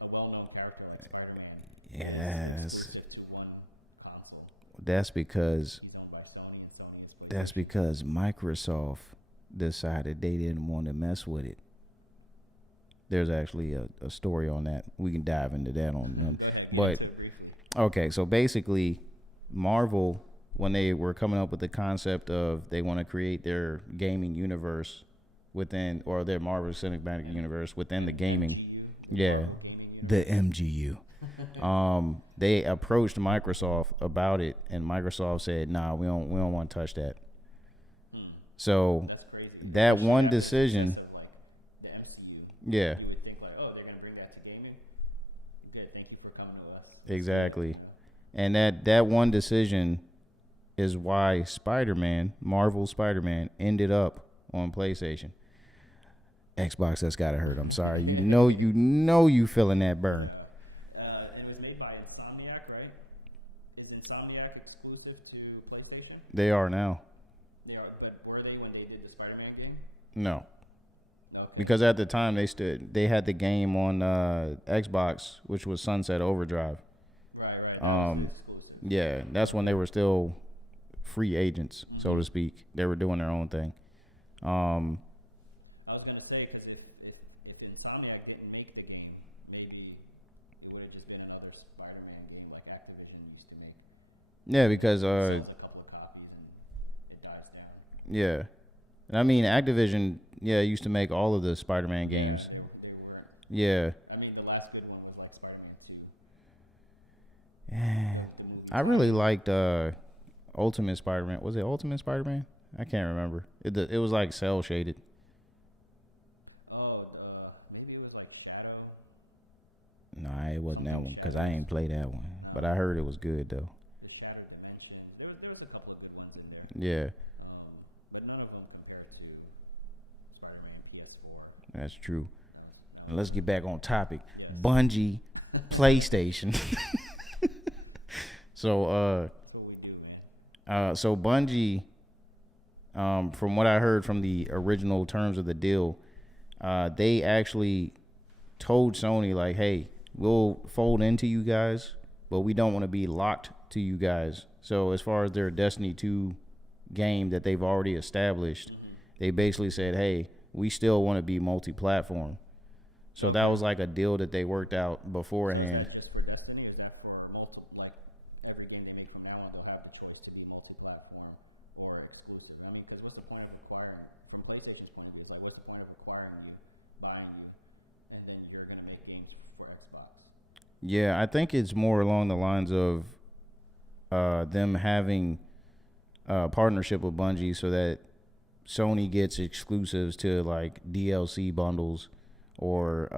a well-known character like Spider-Man Yeah, is exclusive to one console. that's because He's owned by Sony, and Sony is with that's because Microsoft decided they didn't want to mess with it. There's actually a story on that. We can dive into that on them. But okay, so basically, Marvel, when they were coming up with the concept of they want to create their gaming universe within, or their Marvel Cinematic Universe within the gaming, yeah, the MGU. They approached Microsoft about it, and Microsoft said, "Nah, we don't want to touch that." So that one decision, the MCU. yeah, You would think like, oh, they're gonna bring that to gaming. Yeah, thank you for coming to us. exactly. And that one decision is why Marvel Spider-Man, ended up on PlayStation. Xbox, that's gotta hurt. I'm sorry. You know feeling that burn. It was made by Insomniac, right? Is Insomniac exclusive to PlayStation? They are now. They are, but were they when they did the Spider-Man game? No. No. Because at the time they had the game on Xbox, which was Sunset Overdrive. Right. Exclusive. Yeah, that's when they were still free agents, so to speak. They were doing their own thing. I was gonna say because if Insomniac didn't make the game, maybe it would have just been another Spider-Man game like Activision used to make. Yeah, because Sells a couple of copies and it dies down. yeah, and I mean Activision, yeah, used to make all of the Spider-Man games. They were. Yeah, I mean, the last good one was like Spider-Man 2. I really liked Ultimate Spider-Man. Was it Ultimate Spider-Man? I can't remember. It was like cell shaded. Oh, maybe it was like Shadow. No, it wasn't that one because I ain't played that one. But I heard it was good though. The Shadow Dimension. There was a couple of good ones in there. Yeah, But none of them compared to Spider-Man PS4. that's true. And let's get back on topic. Bungie, PlayStation. So so Bungie, from what I heard from the original terms of the deal, they actually told Sony like, "Hey, we'll fold into you guys, but we don't want to be locked to you guys." So as far as their Destiny 2 game that they've already established, they basically said, "Hey, we still want to be multi-platform." So that was like a deal that they worked out beforehand. Is that just for Destiny? Is that for like every game they make from now on, they'll have the choice to be multi-platform or exclusive? I mean, because what's the point of acquiring, from PlayStation's point of view, it's like, what's the point of acquiring you, buying you, and then you're going to make games for Xbox? Yeah, I think it's more along the lines of them having a partnership with Bungie so that Sony gets exclusives to like DLC bundles or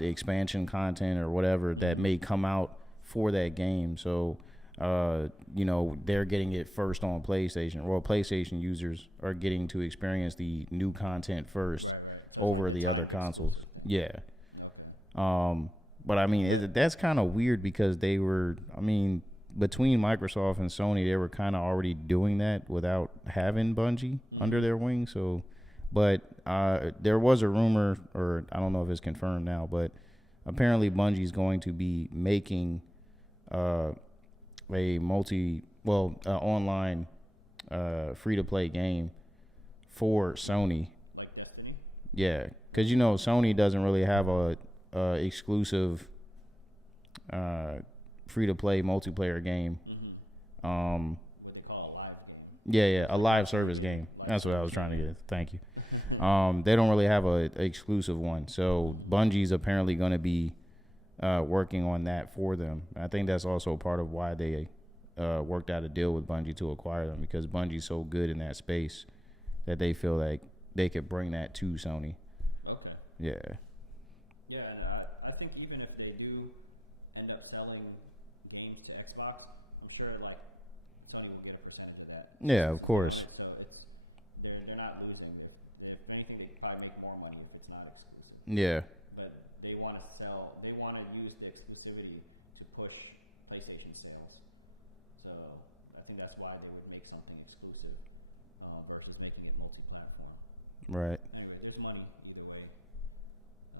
expansion content or whatever that may come out for that game. So they're getting it first on PlayStation, or PlayStation users are getting to experience the new content first over the other consoles. Yeah. But I mean, that's kind of weird because between Microsoft and Sony, they were kind of already doing that without having Bungie under their wing. So, but there was a rumor, or I don't know if it's confirmed now, but apparently Bungie's going to be making online free-to-play game for Sony. Like Destiny? Yeah, because Sony doesn't really have a exclusive free-to-play multiplayer game. What they call a live game. Yeah, a live service game. That's what I was trying to get. Thank you. They don't really have a exclusive one, so Bungie's apparently going to be working on that for them. I think that's also part of why they worked out a deal with Bungie to acquire them, because Bungie's so good in that space that they feel like they could bring that to Sony. Okay. Yeah. Yeah, and I think even if they do end up selling games to Xbox, I'm sure like Sony will get a percentage of that. Yeah, of course. So they're Yeah. but they want to sell. They want to use the exclusivity to push PlayStation sales. So I think that's why they would make something exclusive versus making it multi-platform. Right. Anyway, there's money either way.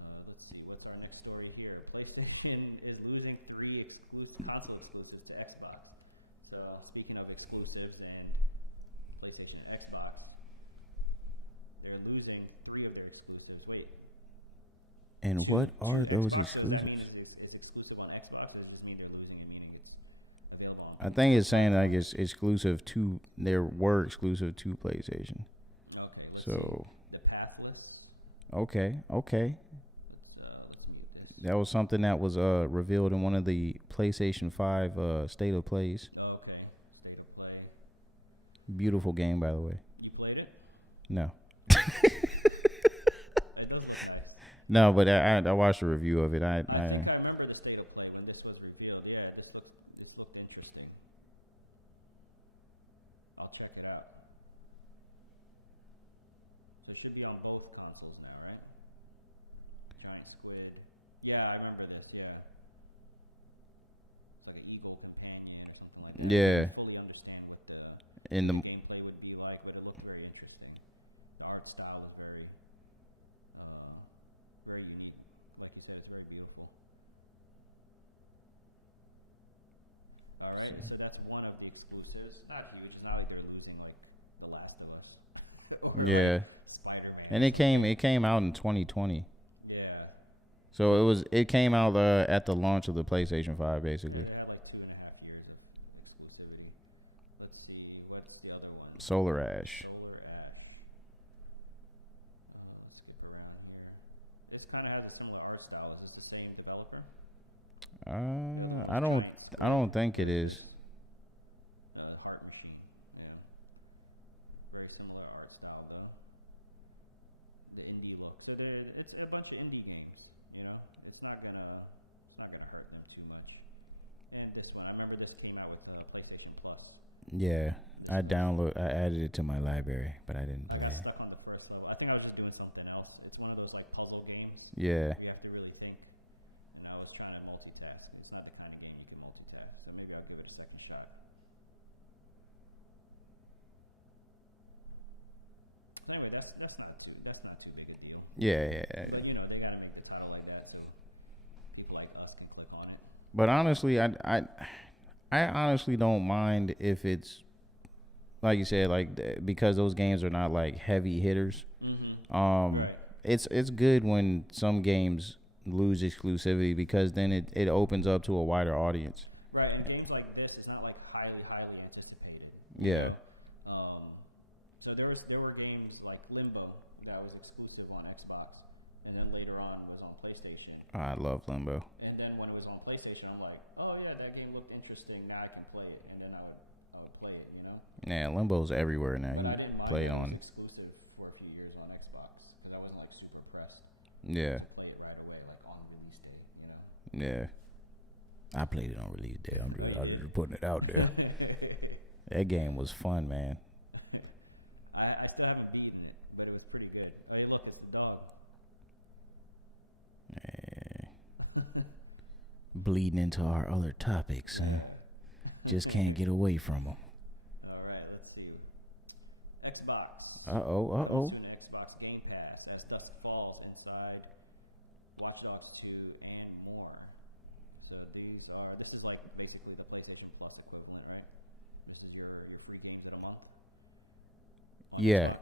Let's see, what's our next story here? PlayStation is losing 3 console exclusives to Xbox. So speaking of exclusives and PlayStation and Xbox, they're losing 3 of their exclusives. Wait. And what are those Xbox, does that mean exclusives? it's exclusive on Xbox, or does this mean they're losing it meaning it's available on? I think it's saying like it's exclusive to. They were exclusive to PlayStation. Okay. So. The pathless. Okay. Okay. That was something that was revealed in one of the PlayStation 5 State of Plays. Okay. State of Play. Beautiful game, by the way. You played it? No. That doesn't matter. No, but I watched a review of it. I remember the State of Play when this was revealed. Yeah, this looked interesting. I'll check it out. So it should be on both consoles now, right? Giant Squid. Yeah, I remember this. Yeah. It's like an evil companion or something like that. Yeah. I fully understand what the In the gameplay would be like, but it looked very interesting. The art style is very, very unique. Like you said, it's very beautiful. All right, so that's one of the exclusives. Not huge. Not like they're losing like The Last of Us. yeah, Spider-Man. and it came out in 2020. Yeah. So it came out at the launch of the PlayStation 5, basically. They have like 2.5 years of exclusivity. Let's see, what's the other one? Solar Ash. Solar Ash. Let's skip around here. This kind of has some of the art styles. Is it the same developer? I don't think it is. Heart Machine. Yeah. Very similar art style though. The indie look. So it's a bunch of indie games. You know, it's not gonna hurt them too much. And this one, I remember this came out with PlayStation Plus. Yeah, I added it to my library, but I didn't play it. It's like on the first level. I think I was just doing something else. It's one of those like puzzle games. Yeah. You have to really think. And I was trying to multitask. It's not the kind of game you can multitask. So maybe I'll give it a second shot. Anyway, that's not too big a deal. Yeah. But, you know, they gotta make a title like that so people like us can click on it. But honestly, I honestly don't mind if it's like you said, like because those games are not like heavy hitters. Right. It's good when some games lose exclusivity because then it opens up to a wider audience. Right, and games like this is not like highly anticipated. Yeah. So there were games like Limbo that was exclusive on Xbox, and then later on was on PlayStation. I love Limbo. And then when it was on PlayStation, I'm like, oh yeah, that game looked interesting. Now I can play it, and then I would play it, you know. Yeah, Limbo's everywhere now. But You I didn't mind play it that on. was exclusive for a few years on Xbox because I wasn't like super impressed. Yeah. To play it right away, like on release date, you know. Yeah. I played it on release day. I'm just putting it out there. That game was fun, man. I still haven't beaten it, but it was pretty good. Hey, look, it's the dog. Bleeding into our other topics, huh? Just can't get away from them. All right, let's see. Xbox. Uh-oh. To an Xbox Game Pass as stuff falls inside Watch Dogs 2 and more. So this is like basically the PlayStation Plus equivalent, right? This is your 3 games in a month. Yeah.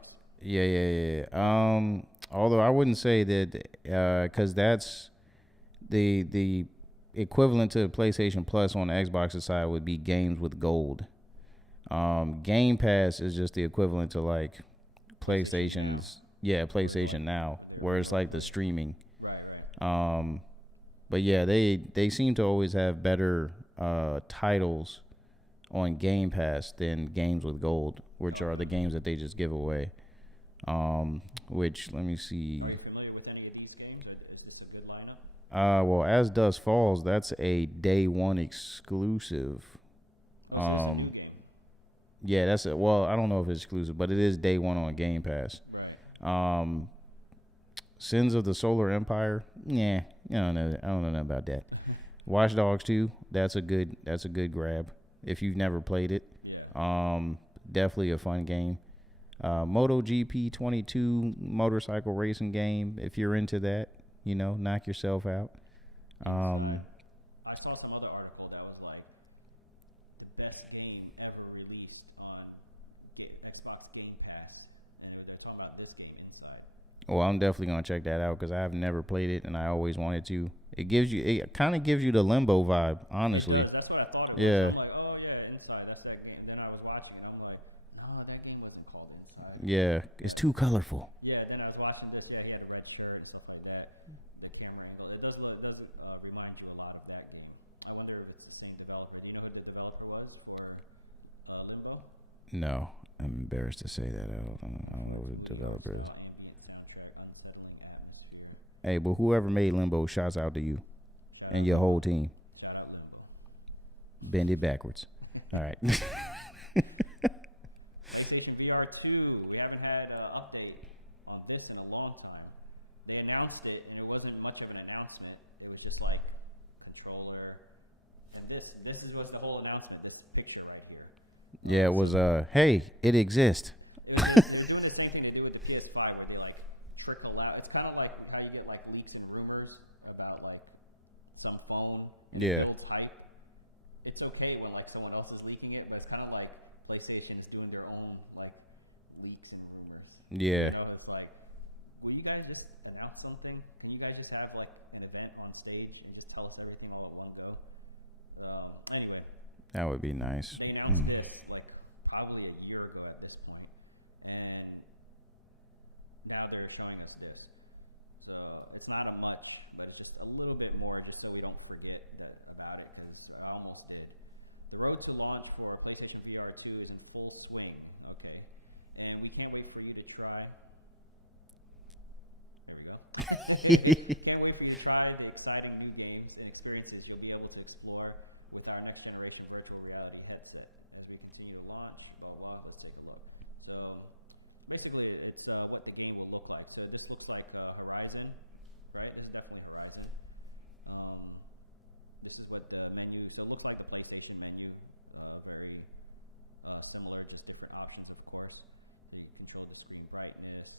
Although I wouldn't say that, because that's the equivalent to PlayStation Plus on the Xbox side would be games with gold. Game Pass is just the equivalent to like PlayStation Now, where it's like the streaming. Right. But yeah, they seem to always have better titles on Game Pass than games with gold, which are the games that they just give away. Which let me see. Are you familiar with any of these games, or is this a good lineup? Well, As Dusk Falls, that's a day one exclusive. Yeah, that's it. Well, I don't know if it's exclusive, but it is day one on Game Pass. Right. Sins of the Solar Empire. Yeah, I don't know. I don't know nothing about that. Watch Dogs 2. That's a good grab if you've never played it. Definitely a fun game. MotoGP 22 motorcycle racing game. If you're into that, knock yourself out. I saw some other article that was like the best game ever released on Xbox Game Pass, and they're talking about this game inside. Well, I'm definitely gonna check that out because I've never played it and I always wanted to. It kind of gives you the Limbo vibe, honestly. That's what I thought. Yeah. I'm like, oh yeah, Inside, that's that game. Then I was watching, I'm like, no, that game wasn't called Inside. Yeah, it's too colorful. Yeah, then I was watching, but yeah, he had a red shirt and stuff like that. The camera angle, it does remind you a lot of that game. I wonder if it's the same developer. You know who the developer was for Limbo? No, I'm embarrassed to say that. I don't know who the developer is. Hey, but whoever made Limbo, shouts out to you and your whole team. Bend it backwards. All right. PlayStation VR 2, we haven't had an update on this in a long time. They announced it, and it wasn't much of an announcement. It was just like controller, and this was the whole announcement. This picture right here. Yeah, it was. Hey, it exists. They're doing the same thing they do with the PS5, where they like trickle out. It's kind of like how you get like leaks and rumors about like some phone. Yeah. Builds hype. It's okay when like someone else is leaking it, but it's kind of like PlayStation is doing their own like leaks and rumors. Yeah. It's like, will you guys just announce something? Can you guys just have like an event on stage and just tell us everything all at one go? Anyway. That would be nice. They announced it like probably a year ago at this point, and now they're showing us this. So it's not a much, but just a little bit more, just so we don't forget about it, because I almost did. The road to launch for PlayStation VR 2 is in full swing, okay? And we can't wait for you to try. There we go. Can't wait for you to try the exciting new games and experiences you'll be able to explore with our next generation virtual reality headset. As we continue to launch, let's take a look. So basically, it's what the game will look like. So this looks like Horizon, right? This is definitely Horizon. This is what the menu. So it looks like the PlayStation menu, very similar, just different options, of course. You control the screen brightness.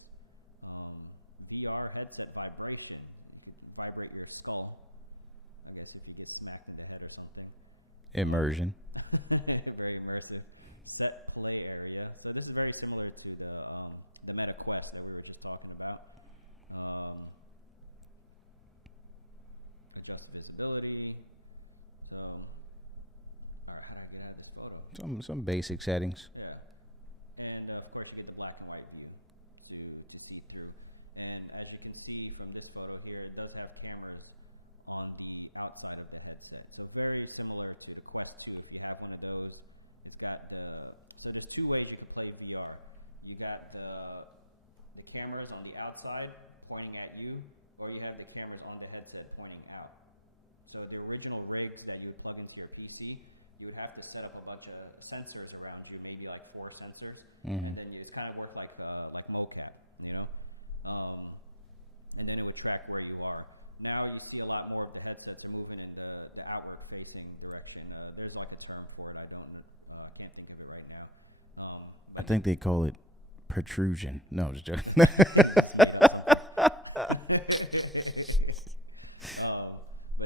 VR headset vibration. You can vibrate your skull. I guess if you get smacked in the head or something. Immersion. Very immersive. Set play area. So this is very similar to the Meta Quest that we were just talking about. Adjust visibility. So, alright, we have this photo. Some basic settings. Yeah. And of course you get the black and white view to see through. And as you can see from this photo here, it does have cameras on the outside of the headset. So very similar to Quest 2. If you have one of those, it's got so there's two ways you can play VR. You got the cameras on the outside pointing at you, or you have the cameras on the headset pointing out. So the original rigs that you would plug into your PC, you would have to set up a bunch of sensors around you, maybe like 4 sensors, and then it's kind of work like mocap, and then it would track where you are. Now you see a lot more of the headsets moving in the outward-facing direction. There's like a term for it. I can't think of it right now. I think they call it protrusion. No, just joking. But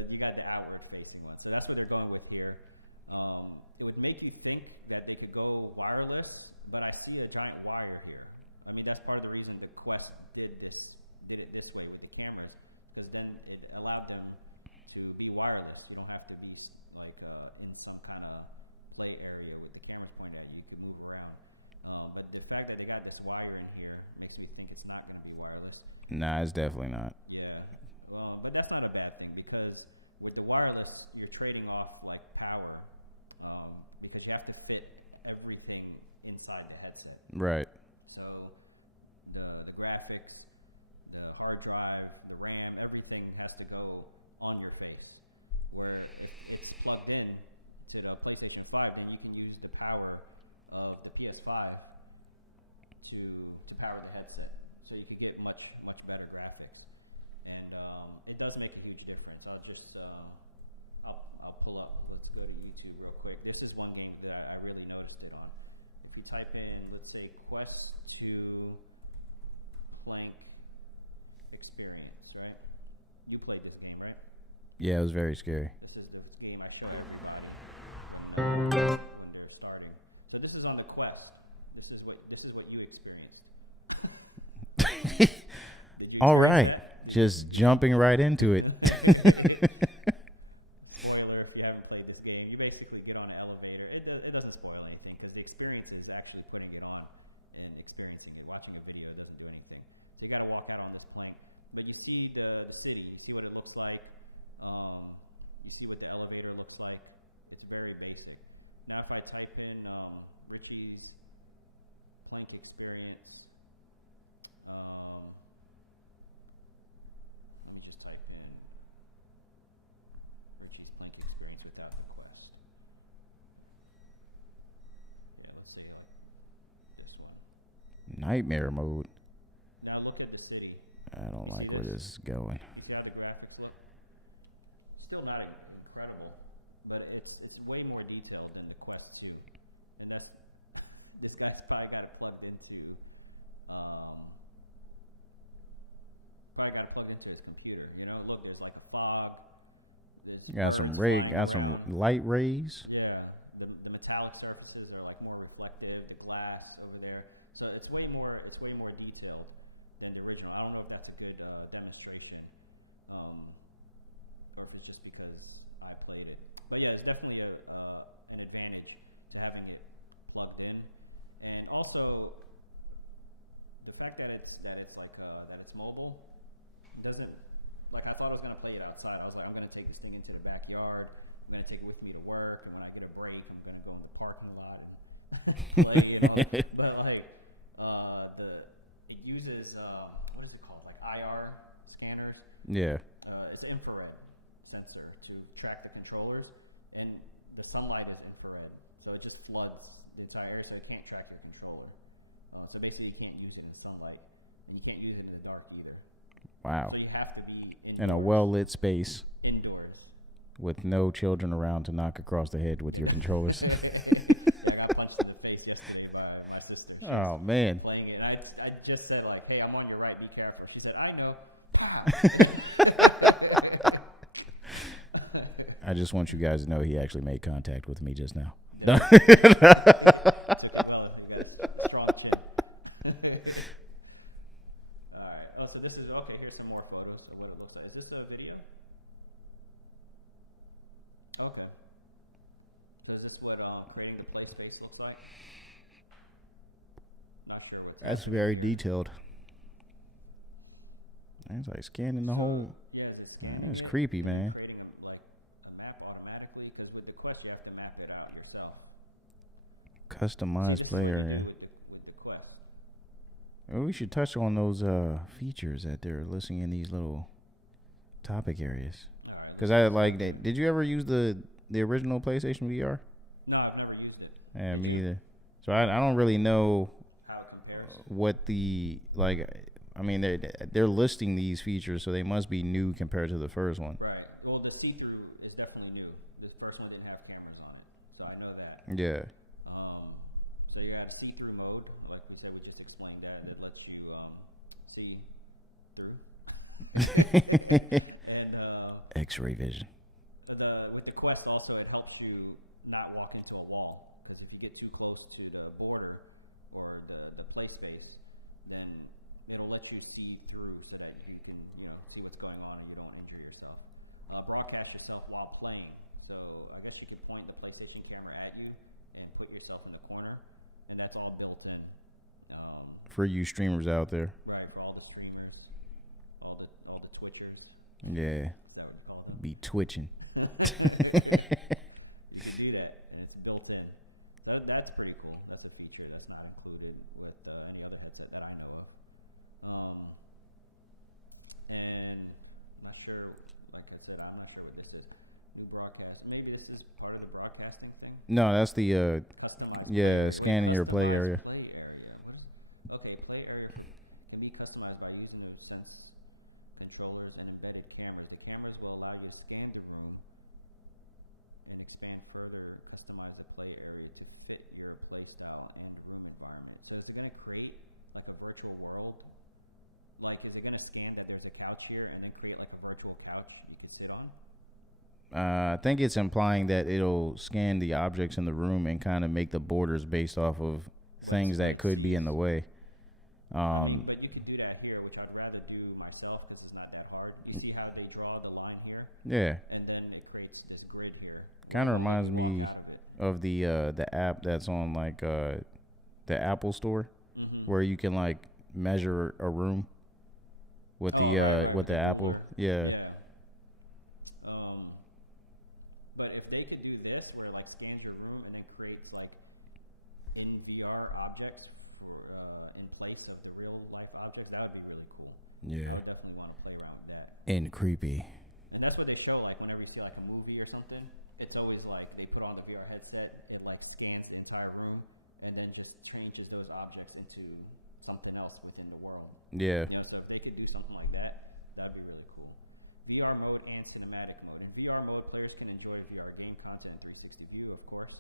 you got the outward-facing one, so that's what they're going with here. It would make you think that they could go wireless, but I see a giant wire here. I mean, that's part of the reason the Quest did it this way with the cameras, because then it allowed them to be wireless. You don't have to be like in some kind of play area with the camera pointing at you. You can move around. But the fact that they got this wire in here makes me think it's not going to be wireless. Nah, it's definitely not. Yeah, but that's not a bad thing, because with the wireless, you're trading off like power, because you have to fit everything inside the headset. Right. So the graphics, the hard drive, the RAM, everything has to go on your face. Where if it's plugged in to the PlayStation 5, then you can use the power of the PS5 to power the headset. So you can get much better graphics. it does make a huge difference. I'll just I'll pull up. Let's go to YouTube real quick. This is one game that I really noticed it on. If you type in, let's say, Quest to Plank Experience, right? You played this game, right? Yeah, it was very scary. This is the game I showed you. They're starting. So this is on the Quest. This is what you experienced. All right, just jumping right into it. Spoiler if you haven't played this game. You basically get on an elevator. It doesn't spoil anything because the experience is actually putting it on and experiencing it. Watching a video doesn't do anything. So you got to walk out on this plane. But you see the city. You see what it looks like. You see what the elevator looks like. It's very basic. Now if I type in Richie's plank experience, let me just type in Richie's plank experience without the quest. Yeah, let's see this one. Nightmare mode. Now look at the city. I don't like where this is going. You got the graphics look? Still not incredible, but it's way more detailed than the Quest 2. And this guy's probably got plugged into his computer. You know, look, there's like a fog. Got some light rays. Yeah, the metallic surfaces are like more reflective. The glass over there, so it's way more detailed than the original. I don't know if that's a good demonstration, or if it's just because I played it. But yeah, it's definitely an advantage to having it plugged in, and also the fact that it's like that it's mobile doesn't, like, I thought I was gonna play it outside. I was like, I'm gonna take this thing into the backyard. I'm gonna take it with me to work, and when I get a break, I'm gonna go in the parking lot. It uses what is it called? Like IR scanners. Yeah. It's an infrared sensor to track the controllers, and the sunlight is infrared, so it just floods the entire area, so it can't track the controller. So basically, you can't use it in sunlight, and you can't use it in the dark either. Wow. So you have to be In a well-lit space indoors. with no children around to knock across the head with your controllers. I punched in the face yesterday by my sister. Oh, man. Playing it. I just said, like, hey, I'm on your right, be careful. She said, I know. I just want you guys to know he actually made contact with me just now. Alright. Oh, so this is, okay, here's some more photos of what it looks like. Is this a video? Okay. This is what creating a play space looks like. Not sure what That's very detailed. It's like scanning the whole. That's creepy, man. creating like a map automatically, because with the Quest you have to map it out yourself. Customized play area. With the Quest. Well, we should touch on those features that they're listing in these little topic areas. Because I like that. Did you ever use the original PlayStation VR? No, I've never used it. Yeah, me either. So I don't really know How it compares. what the like. I mean, they're listing these features, so they must be new compared to the first one. Right. Well, the see-through is definitely new. This first one didn't have cameras on it, so I know that. Yeah. So you have see-through mode, like we said, we just explained that. It lets you see through. And X-ray vision. with the Quest also, it helps you not walk into a wall, because if you get too close to the border or the play space, then it'll let you see through so that you can see what's going on and you don't injure yourself. Broadcast yourself while playing. So I guess you can point the PlayStation camera at you and put yourself in the corner, and that's all built in. For you streamers out there. Right, for all the streamers, all the Twitchers. Yeah. Be twitching. You can do that, and it's built in. That's pretty cool. That's a feature that's not included with any other headset that I know of. And I'm not sure, like I said, I'm not sure what this is. New broadcast. Maybe this is part of the broadcasting thing. No, that's the scanning your play area. Play area. Okay, play area can be customized by using the sense controller controllers and embedded cameras. The cameras will allow you to scan the room and expand further, customize the play area to fit your play style and room environment. So is it going to create like a virtual world? Like, is it going to scan that there's a couch here and then create like a virtual couch you can sit on? I think it's implying that it'll scan the objects in the room and kind of make the borders based off of things that could be in the way. But you can do that here, which I'd rather do myself because it's not that hard. You see how they draw the line here? Yeah. And then it creates this grid here. Kind of reminds me of the app that's on like the Apple Store, where you can like measure a room with the Apple. Yeah. But if they could do this, where it like scans your room and then creates like in VR objects for in place of the real life objects, that would be really cool. Yeah. I would definitely want to play around with that. And creepy. And that's what they show, like whenever you see like a movie or something, it's always like they put on the VR headset, it like scans the entire room, and then just changes those objects into something else within the world. Yeah. You know, so if they could do something like that, that would be really cool. VR mode and cinematic mode. In VR mode, players can enjoy VR game content in 360 view, of course.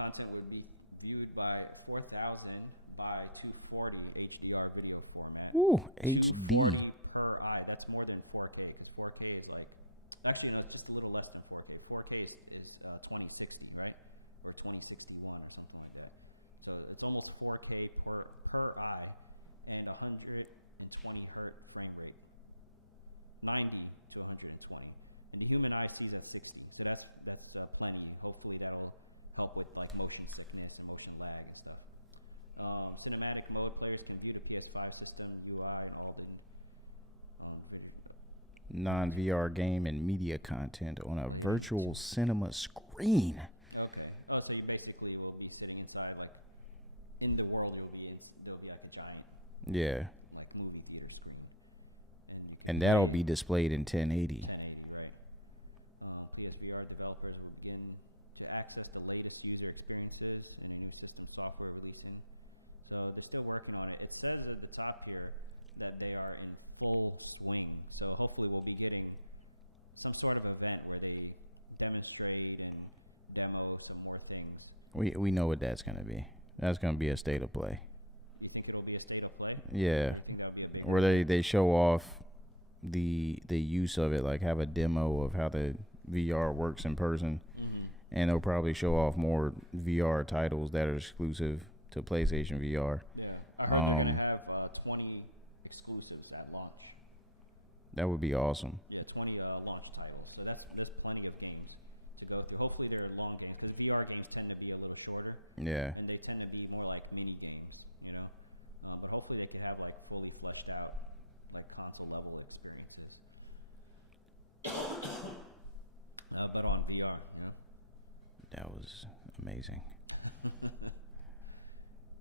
Content would be viewed by 4,000 by 240 HDR video format. Ooh, HD. 240 per eye. That's more than 4K. Because 4K is like, actually, no, just a little less than 4K. 4K is 2060, right? Or 2061 or something like that. So it's almost 4K per eye and 120 hertz frame rate. 90 to 120. And the human eye sees at 60. So that's plenty. Hopefully that'll help with like motion sickness, motion lag and stuff. Cinematic mode, players can view the PS5 system, UI, and all the Non-VR game and media content on a virtual cinema screen. Okay. Oh, so you basically will be sitting inside, like, in the world they'll be at the giant, Yeah. like, movie theater screen. And that'll be displayed in 1080. Right. PSVR developers will begin to access the latest user experiences and new system software releasing. So they're still working on it. It says at the top here that they are in full swing. So hopefully we'll be getting some sort of event where they demonstrate and demo some more things. We know what that's gonna be. That's gonna be a state of play. You think it'll be a state of play? Yeah. That'll be a big Where they show off the use of it, like have a demo of how the VR works in person, and they'll probably show off more VR titles that are exclusive to PlayStation VR. Yeah. I heard they're gonna have 20 exclusives at launch. That would be awesome. Yeah, 20 launch titles. So that's plenty of games to go through. Hopefully they're long games, because VR games tend to be a little shorter, Yeah. and they tend to be more like mini games, you know. But hopefully they can have like fully fleshed out, like console level experiences. But on VR, you know. That was amazing.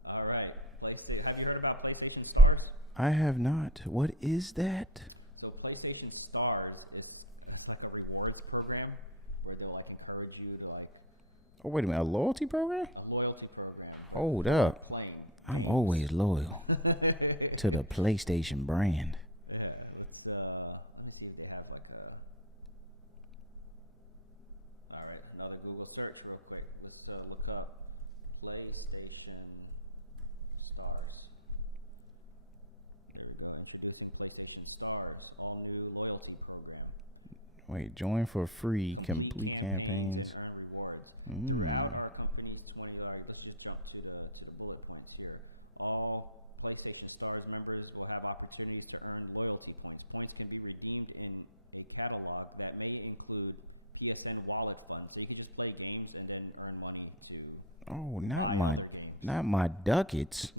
All right, PlayStation. Have you heard about PlayStation Stars? I have not. What is that? So PlayStation Stars is like a rewards program where they'll like encourage you to like Oh, wait a minute. A loyalty program? a loyalty program. Hold up. Playing. I'm always loyal to the PlayStation brand. It's, let me see if they have like a. All right, another Google search real quick. Let's look up PlayStation Stars. There we go. Introducing PlayStation Stars, all new loyalty program. Wait, join for free, complete campaigns. To earn rewards. Mm. Throughout our company's 20. Let's just jump to the bullet points here. All PlayStation Stars members will have opportunities to earn loyalty points. Points can be redeemed in a catalog that may include PSN wallet funds. So you can just play games and then earn money to. Oh, not my ducats.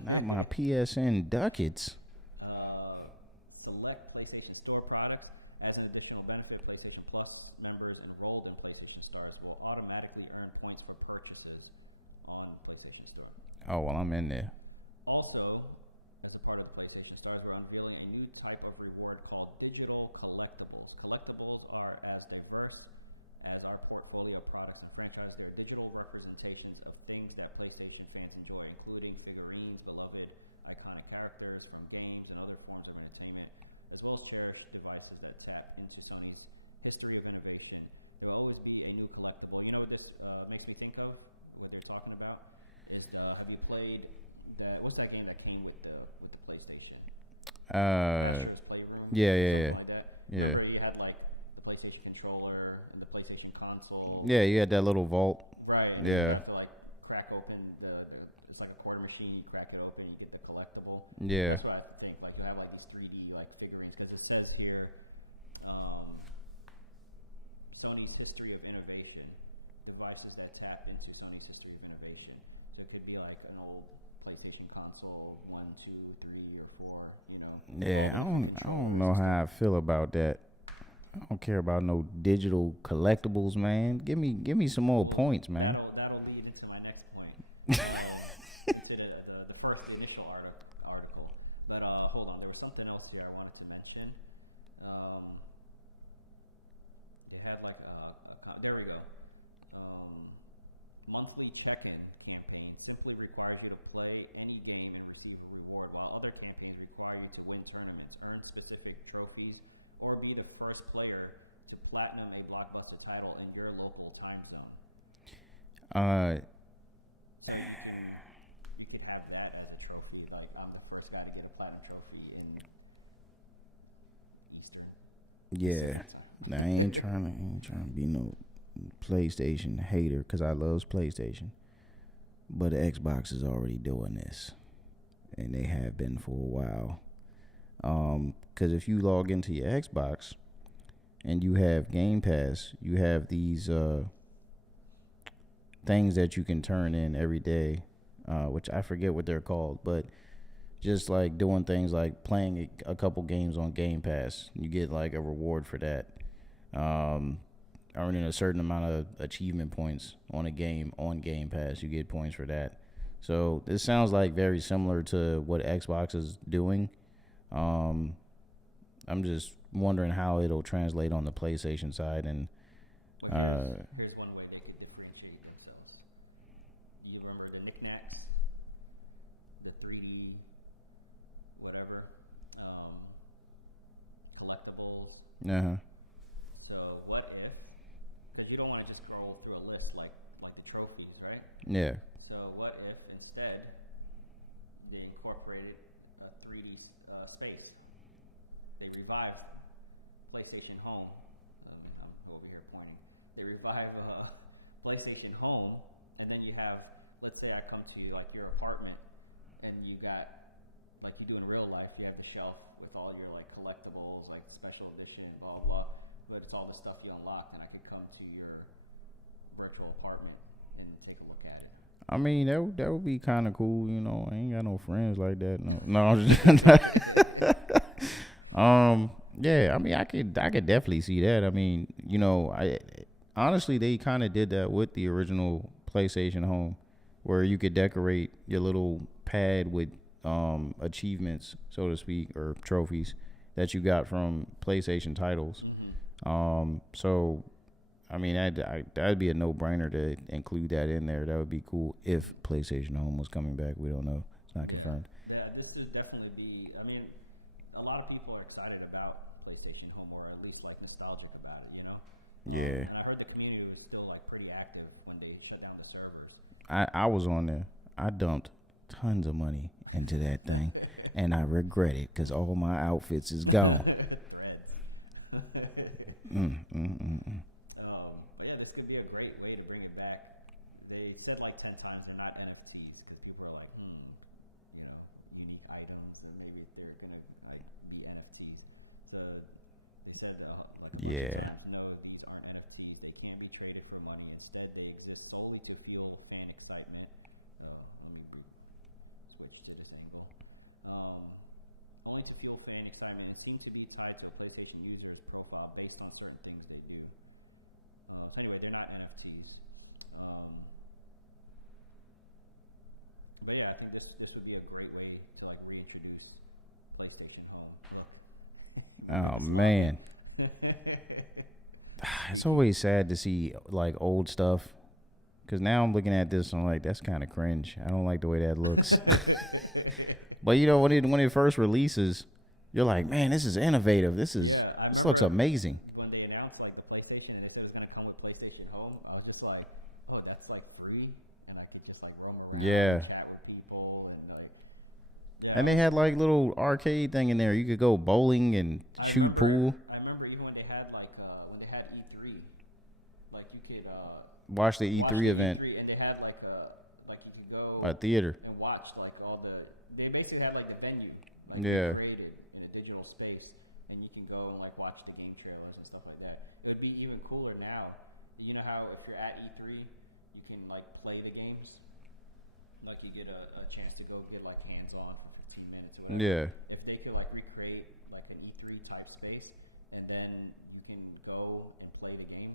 Not my PSN ducats. Select PlayStation Store products. As an additional benefit, PlayStation Plus members enrolled in PlayStation Stars will automatically earn points for purchases on PlayStation Store. Oh, well, I'm in there. Also, as a part of the PlayStation Stars, we're unveiling a new type of reward called digital collectibles. Collectibles are as diverse as our portfolio of products and franchises. They're digital representations of things that PlayStation fans enjoy, including figurines, beloved iconic characters from games and other forms of entertainment, as as well as cherished devices that tap into Sony's history of innovation. There'll always be a new collectible. You know what this makes me think of? What they're talking about? It's, have you played that? What's that game that came with the PlayStation? Playroom? Yeah. Like that? Yeah. Remember you had like the PlayStation controller and the PlayStation console. Yeah, you had that little vault. Right. Yeah. You have to like crack open it's like a quarter machine. You crack it open, you get the collectible. Yeah. That's what I think. Like you have like these 3D like figurines because it says here, Sony's history of innovation, devices that tap into Sony's history of innovation. So it could be like an old PlayStation console, 1, 2, 3, or 4. You know. Yeah, I don't know how I feel about that. I don't care about no digital collectibles, man. Give me some more points, man. That'll lead into my next point. Into the first initial article. But hold on, there was something else here I wanted to mention. They have like there we go. Monthly check-in campaign simply requires you to play any game and receive a reward, while other campaigns require you to win tournaments, earn specific trophies, or be the first player to platinum a blockbuster title in your local time zone. We could have that as a trophy, like I'm the first guy to get a platinum trophy in Eastern. Yeah. Now I ain't trying to be no PlayStation hater because I love PlayStation, but Xbox is already doing this, and they have been for a while. Because if you log into your Xbox and you have Game Pass, you have these things that you can turn in every day, which I forget what they're called, but just like doing things like playing a couple games on Game Pass, you get like a reward for that. Earning a certain amount of achievement points on a game on Game Pass, you get points for that. So this sounds like very similar to what Xbox is doing. I'm just wondering how it'll translate on the PlayStation side. And Here's one way they could differentiate themselves. You remember the knickknacks, the 3D, whatever, collectibles. So what if? Because you don't want to just scroll through a list like the trophies, right? Yeah. So what if instead they incorporated a 3D space? They revived PlayStation Home. I'm over here pointing. They revive PlayStation Home, and then you have, let's say I come to you like your apartment, and you got, like you do in real life, you have the shelf with all your like collectibles, like special edition, blah blah. But it's all the stuff you unlock, and I could come to your virtual apartment and take a look at it. I mean, that would be kind of cool, you know. I ain't got no friends like that. No, I'm just yeah. I mean, I could definitely see that. I mean, you know, honestly they kind of did that with the original PlayStation Home, where you could decorate your little pad with achievements, so to speak, or trophies that you got from PlayStation titles. So I mean, that'd be a no-brainer to include that in there. That would be cool if PlayStation Home was coming back. We don't know. It's not confirmed. Yeah, this would definitely be. I mean, a lot of people are excited about PlayStation Home, or at least like nostalgic about it. You know. Yeah. And I heard the community was still like pretty active when they shut down the servers. I was on there. I dumped tons of money into that thing, and I regret it because all my outfits is gone. But yeah, this could be a great way to bring it back. They said like 10 times they're not NFTs because people are like, you know, unique items, and maybe they're gonna like be NFTs. So it said, Yeah. no, these aren't NFTs. They can be traded for money. Instead, they exist solely to fuel fan excitement. Let me switch to this angle. Only to fuel fan excitement. It seems to be tied to a PlayStation user's profile based on certain things they do. So anyway, they're not NFTs. But yeah, I think this would be a great way to like reintroduce PlayStation Home. Oh man. It's always sad to see like old stuff, because now I'm looking at this and I'm like, that's kind of cringe. I don't like the way that looks. But you know, when it first releases, You're like, man, this is innovative. This looks amazing. When they announced like the PlayStation and they said it was gonna come with PlayStation Home, I was just like, oh, that's like free, and I could just like roam around, Yeah. chat with people, and like. Yeah. And they had like little arcade thing in there. You could go bowling and shoot pool. I remember even when they had like when they had E3, like you could Watch the watch E3 event. E3, and they had like you could go A theater. and watch like all the. They basically had like a venue, like Yeah. created in a digital space, and you can go and like watch the game trailers and stuff like that. It would be even cooler now. You know how if you're at E3, you can like play the games, like you get a chance to go get like hands on for 15 minutes. Or whatever. Yeah. If they could like recreate like an E3 type space, and then you can go and play the game.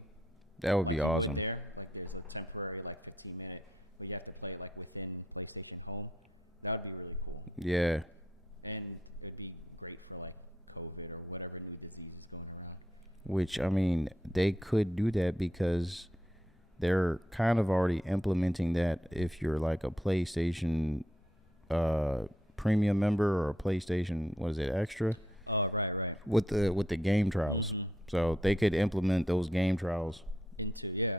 That would be Like, awesome. There, like there's a temporary like 15-minute where you have to play like within PlayStation Home. That would be really cool. Yeah. And it'd be great for like COVID or whatever new disease is going around. Which, I mean, they could do that because they're kind of already implementing that if you're like a PlayStation premium member or a PlayStation, what is it, extra? With the game trials. So they could implement those game trials.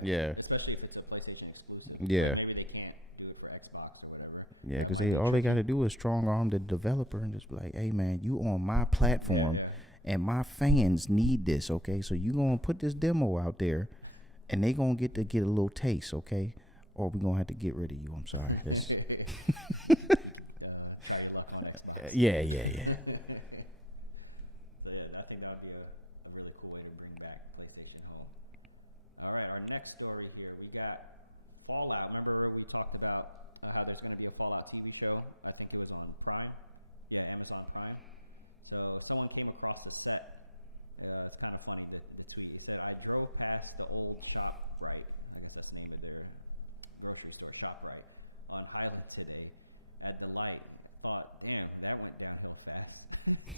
Yeah. Especially if it's a PlayStation exclusive. Yeah. Maybe they can't do it for Xbox or whatever. Yeah, because all they got to do is strong arm the developer and just be like, hey, man, you on my platform and my fans need this, okay? So you going to put this demo out there and they going to get a little taste, okay? Or we going to have to get rid of you. I'm sorry. That's yeah. So, yeah, I think that would be a really cool way to bring back PlayStation Home. All right, our next story here, we got Fallout. Remember we talked about how there's going to be a Fallout TV show? I think it was on Prime. Yeah, Amazon Prime. So someone came across the set. It's kind of funny, the tweet. It said, I drove past the old ShopRite. I think that's the name of their grocery store, ShopRite, on Highlands today. At the light, thought, damn, that went down real fast.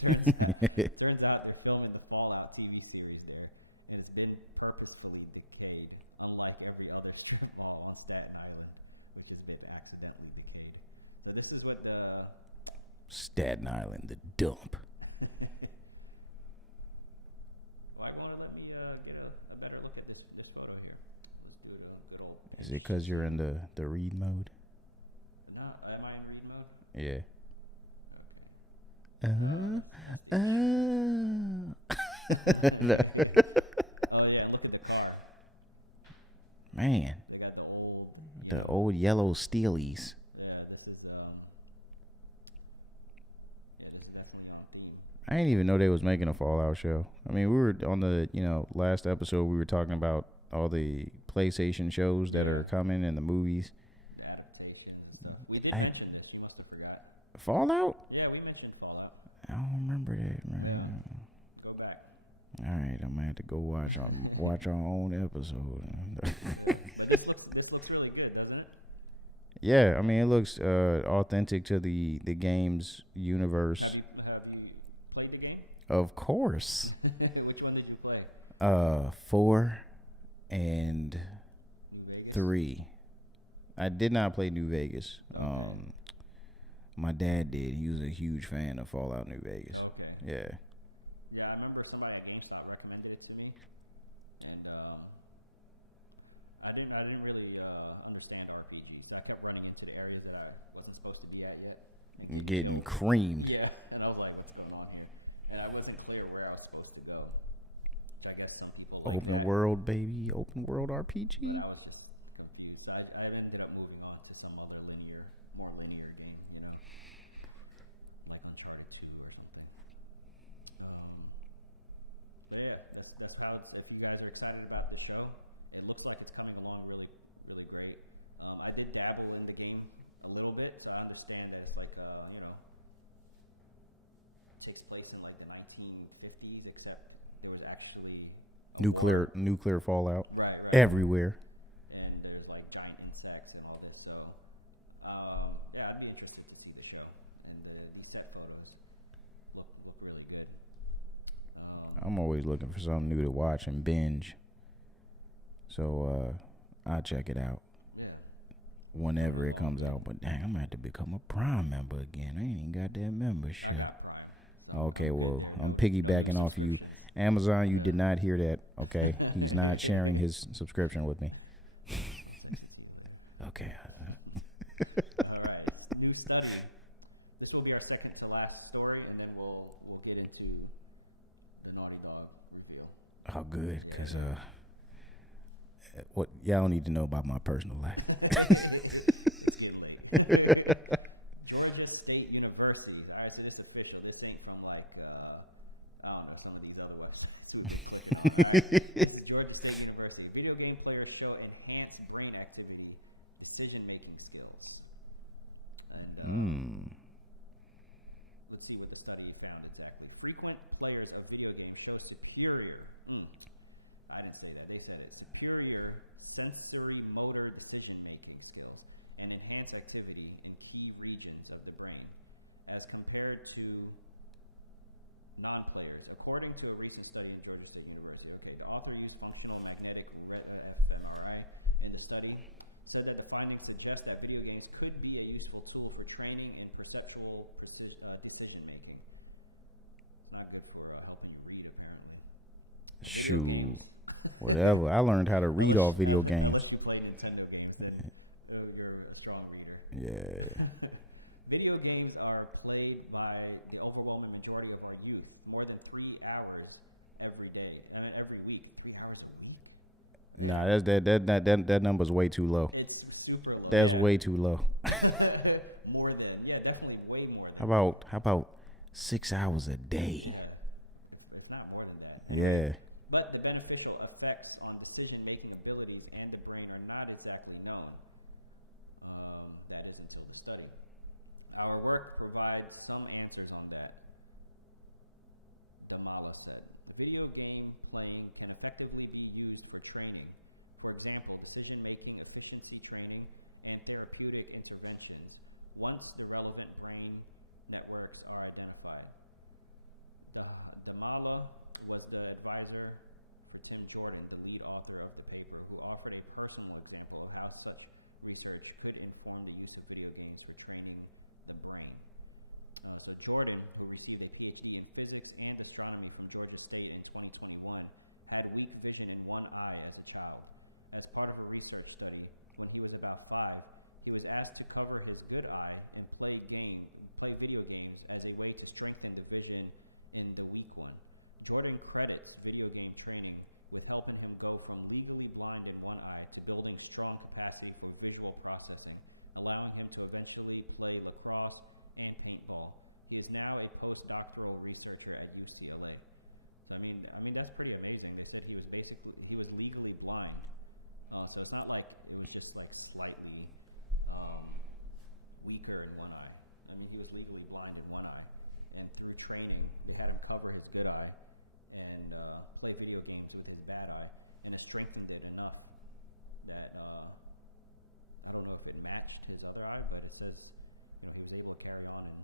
Turns out they're filming the Fallout TV series there, and it's been purposefully decayed, unlike every other strip mall on Staten Island, which has been accidentally decayed. So this is what the Staten Island, the dump. why you want to let me get a better look at this photo here? Let's do the good old. Is it because you're in the read mode? No, am I in read mode? Yeah. Oh yeah, look at the car. Man, We got the old. the old yellow steelies. Yeah, this is definitely on theme. I didn't even know they was making a Fallout show. I mean, we were on the last episode. We were talking about all the PlayStation shows that are coming and the movies. Fallout? Yeah, we mentioned Fallout. I don't remember that, man. Go back. All right, I'm gonna have to go watch our own episode. This looks really good, doesn't it? Yeah, I mean, it looks authentic to the game's universe. Have you played the game? Of course. Which one did you play? 4 and 3. I did not play New Vegas. My dad did. He was a huge fan of Fallout New Vegas. Okay. Yeah. Yeah, I remember somebody at GameStop recommended it to me, and I didn't really understand RPGs. I kept running into the areas that I wasn't supposed to be at yet. Getting creamed. Yeah, and I was like, what's going on here? And I wasn't clear where I was supposed to go. Which I guess some people. Open world, baby. Open world RPG. I was just confused. I ended up moving on to some other more linear game, like Uncharted 2 or something. But yeah, that's how it's. If you guys are excited about the show, it looks like it's coming along really, really great. I did dabble in the game a little bit, so I understand that it's like, it takes place in like the 1950s, except it was actually Nuclear fallout. right. Everywhere. And there's like giant insects and all this. So, yeah, I'd be interested to see the show. And the set photos look really good. I'm always looking for something new to watch and binge. So I'll check it out whenever it comes out. But dang, I'm gonna have to become a Prime member again. I ain't even got that membership. Okay, well, I'm piggybacking off you. Amazon, you did not hear that, okay? He's not sharing his subscription with me. Okay. All right. New study. This will be our second to last story, and then we'll get into the Naughty Dog reveal. Oh, good, because what y'all don't need to know about my personal life. Georgia State University. All right, so it's official. This ain't from like I don't know, some of these other websites. It's Georgia State University. Video game players show enhanced brain activity, decision-making skills. And, let's see what the study found exactly. Frequent players of video games show superior. I didn't say that. They said it. Superior sensory motor decision-making skills and enhanced activity in key regions of the brain as compared to non-players, according to a recent study at Georgia State University. Okay, the author used functional magnetic and retina fMRI in the study, said that the findings suggest that video games could be a useful tool for training and perceptual decision making. Not good for helping you read, apparently. Shoot. Whatever. I learned how to read off video games. Unless you play Nintendo games, then you're a strong reader. Yeah. Video games are played by the overwhelming majority of our youth, more than 3 hours every day, every week, 3 hours a week. Nah, that number's way too low. It's super low. That's way too low. More than, yeah, definitely way more than. How about 6 hours a day? It's not more than that. Yeah. But the beneficial effects on decision-making abilities and the brain are not exactly known. That is until the study. Our work provides some answers on that. Damala said. Video game playing can effectively be used for training. For example, decision-making, efficiency training, and therapeutic interventions, once the relevant brain networks are identified. Damala was the advisor for Tim Jordan, the lead author of the paper, who offered a personal example of how such research could inform the use of video games for training the brain. So Jordan, who received a PhD in physics and astronomy from Georgia State in 2021, had weak vision in one eye as a child. As part of a research study, when he was about 5, he was asked to cover his good eye and play video games as a way to strengthen the vision in the weak one. Jordan credits video game training with helping him go from legally blind in one eye to building strong capacity for visual processing, allowing him to eventually play lacrosse and paintball. He is now a postdoctoral researcher at UCLA. I mean that's pretty amazing. They said he was legally blind, so it's not like it was just like slightly weaker in one eye. I mean, he was legally blind in one eye, and through training, they had to cover his good eye and play video games with his bad eye, and it strengthened it enough that I don't know if it matched his other eye, but it says he was able to carry on and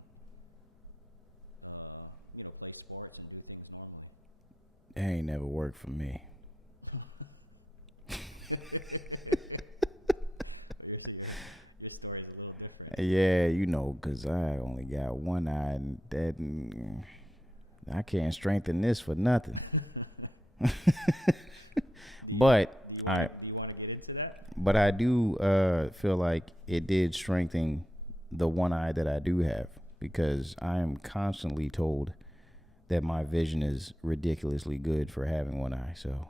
play sports and do things normally. That ain't never worked for me. Your story's a little different. Yeah, you know, because I only got one eye, and I can't strengthen this for nothing. But I do feel like it did strengthen the one eye that I do have, because I am constantly told that my vision is ridiculously good for having one eye. So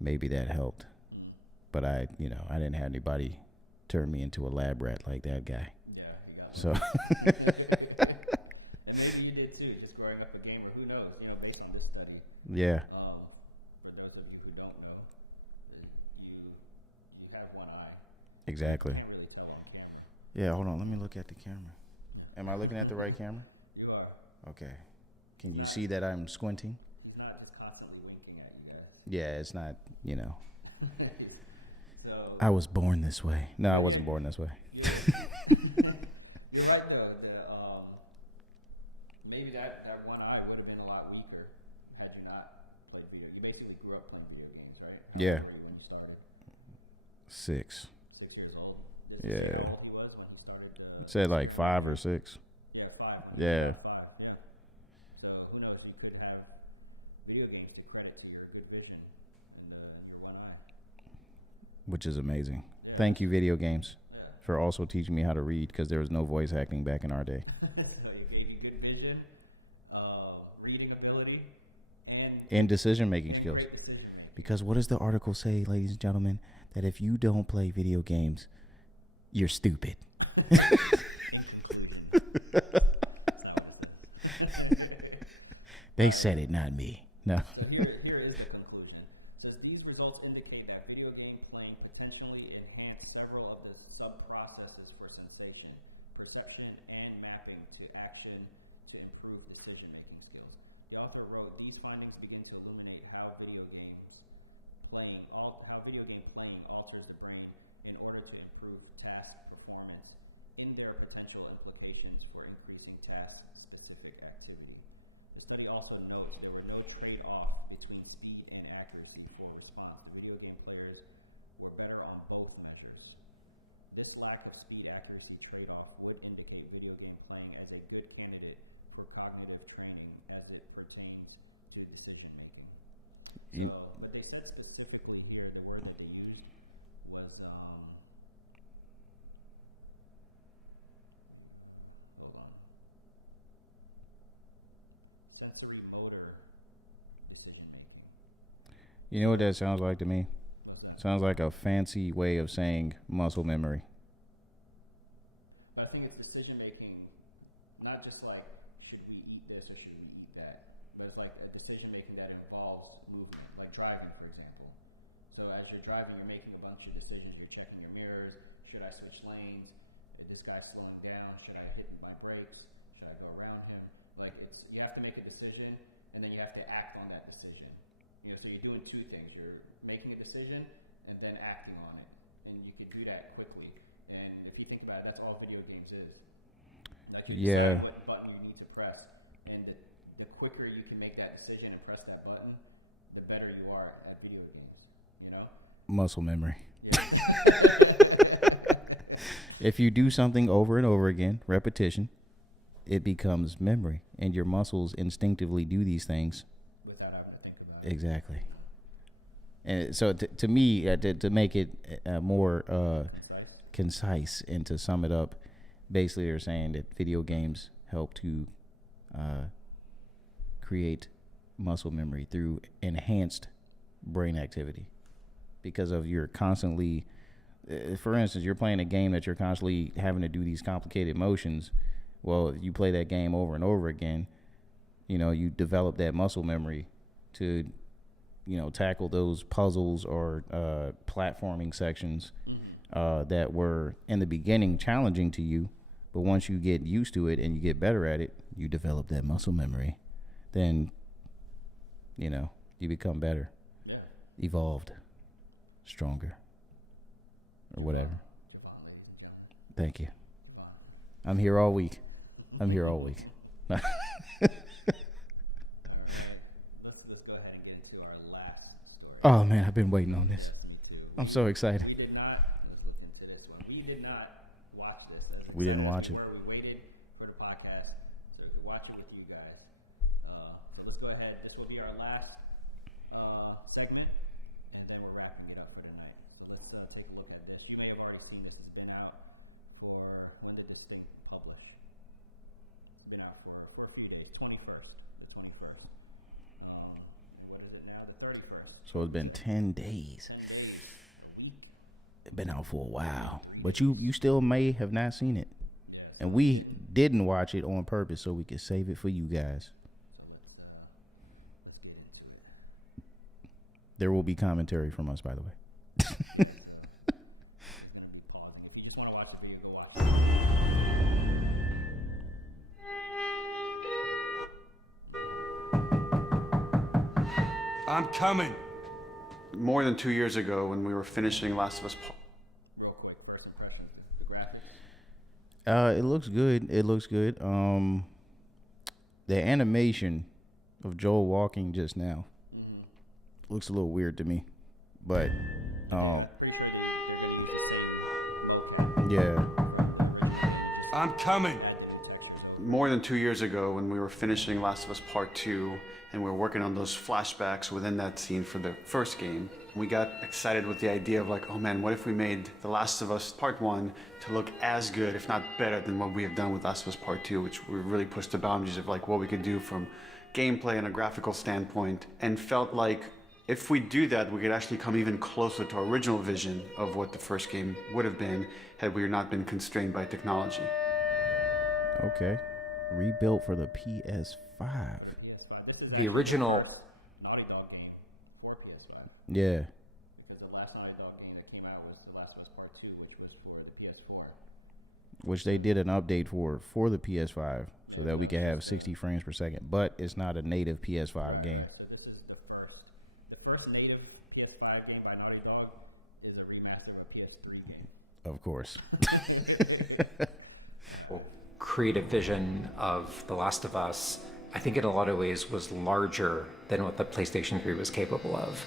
maybe that helped. But I didn't have anybody turn me into a lab rat like that guy. Yeah, you got So And maybe you did too, just growing up a gamer. Who knows? Based on this study. yeah, For those of you who don't know, you have one eye. exactly. You can't really tell on camera. Yeah, hold on. Let me look at the camera. Am I looking at the right camera? You are. Okay. Can you see that I'm squinting? He's not just constantly winking at you guys. Yeah, it's not, So I was born this way. No, I wasn't born this way. you're right though. Maybe that one eye would have been a lot weaker had you not played video. You basically grew up playing video games, right? Yeah. When you started, 6. 6 years old. Yeah. How old he was when he started? It said like 5 or 6. Yeah, 5. Yeah. 5. Yeah. So which is amazing. Thank you, video games, for also teaching me how to read, because there was no voice acting back in our day. But it gave you good vision, reading ability, And decision-making skills. great decision making. Because what does the article say, ladies and gentlemen? That if you don't play video games, you're stupid. They said it, not me. No. So here is the conclusion. It says these results indicate that video game playing potentially enhance several of the sub-processes for sensation, perception, and mapping to action to improve decision-making skills. The author wrote, these findings begin to illuminate how video game playing alters the brain in order to improve task performance in their potential implications for increasing task-specific activity. The study also notes there were no trade-off between speed and accuracy for response. Video game players were better on both measures. This lack of speed-accuracy trade-off would indicate video game playing as a good candidate for cognitive training as it pertains to decision-making. You- But they said specifically here, the word that they used was, hold on. Sensory motor decision making. You know what that sounds like to me? Sounds like a fancy way of saying muscle memory. But I think it's decision making, not just like, should we eat this or should we eat that? But it's like a decision making that involves movement, like driving, for example. So as you're driving, you're making a bunch of decisions. You're checking your mirrors. Should I switch lanes? Is this guy slowing down? Should I hit my brakes? Should I go around him? Like you have to make a decision, and then you have to act on that decision. So you're doing two things. You're making a decision and then acting on it, and you can do that quickly. And if you think about it, that's all video games is. Like you Yeah. decide what button you need to press, and the quicker you can make that decision and press that button, the better you are at video games. Muscle memory. If you do something over and over again, repetition, it becomes memory, and your muscles instinctively do these things. Exactly. And so to me, to make it more concise and to sum it up, basically they're saying that video games help to create muscle memory through enhanced brain activity, because of your constantly, for instance, you're playing a game that you're constantly having to do these complicated motions. Well, if you play that game over and over again, you develop that muscle memory to, tackle those puzzles or platforming sections that were in the beginning challenging to you. But once you get used to it and you get better at it, you develop that muscle memory. Then, you become better, evolved, stronger, or whatever. Thank you. I'm here all week. Let's go ahead and get into our last story. Oh, man, I've been waiting on this. I'm so excited. We did not listen to this one. We did not watch this. We didn't watch it. Where we waited for the podcast so we could watch it with you guys. So let's go ahead. This will be our last segment, and then we're wrapping it up for tonight. So let's take a look at this. You may have already seen this. It's been out for, when did this thing publish? It's been out for a few days. 21st. The 21st. What is it now? The 31st. So it's been 10 days. It's been out for a while. But you still may have not seen it. And we didn't watch it on purpose so we could save it for you guys. There will be commentary from us, by the way. If you just want to watch the video, go watch it. I'm coming. More than 2 years ago, when we were finishing Last of Us Part. Real quick, first impressions, the graphics. It looks good. It looks good. The animation of Joel walking just now looks a little weird to me. But yeah. I'm coming. More than 2 years ago, when we were finishing Last of Us Part 2, and we were working on those flashbacks within that scene for the first game, We got excited with the idea of like, oh man, what if we made The Last of Us Part 1 to look as good, if not better, than what we have done with Last of Us Part 2, which we really pushed the boundaries of like what we could do from gameplay and a graphical standpoint, and felt like if we do that, we could actually come even closer to our original vision of what the first game would have been had we not been constrained by technology. Okay. Rebuilt for the PS5. The original. Naughty Dog game for PS5. Yeah. Because the last Naughty Dog game that came out was The Last of Us Part 2, which was for the PS4. Which they did an update for the PS5 so that we can have 60 frames per second. But it's not a native PS5 game. So this is the first. The first native PS5 game by Naughty Dog is a remaster of a PS3 game. Of course. Creative vision of The Last of Us, I think in a lot of ways was larger than what the PlayStation 3 was capable of.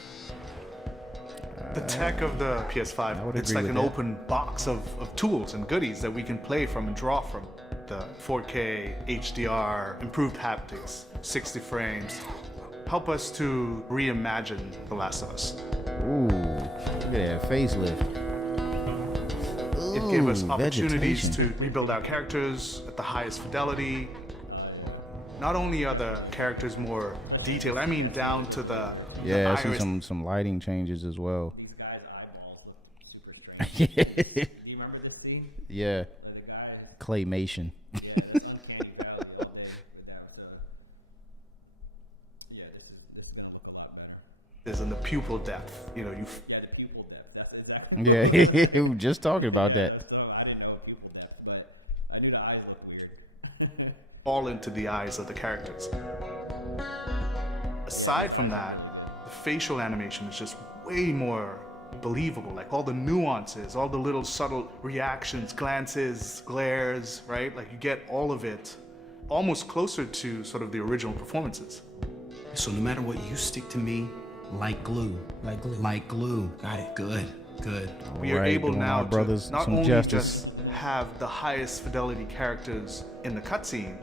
The tech of the PS5, it's like an open box of tools and goodies that we can play from and draw from. The 4K, HDR, improved haptics, 60 frames, help us to reimagine The Last of Us. Ooh, look at that facelift. It gave us opportunities vegetation. to rebuild our characters at the highest fidelity. Not only are the characters more detailed, I mean down to the Yeah, I iris. see some lighting changes as well. These guys' eyeballs look super strange. Yeah. Do you remember this scene? Yeah. Like the guys, Claymation. yeah, it's uncanny valley all day without yeah, this is gonna look a lot better. Is in the pupil depth. You know, Yeah, the pupil depth. That's exactly. Yeah, we were just talking about that. So I didn't know pupil depth, but I knew the eyes look weird. fall into the eyes of the characters. Aside from that, the facial animation is just way more believable. Like all the nuances, all the little subtle reactions, glances, glares, right? Like you get all of it almost closer to sort of the original performances. So no matter what, you stick to me like glue. Like glue. Like glue. Got it. Good. Good. We are able doing now our brothers to not some only justice. just have the highest fidelity characters in the cutscene,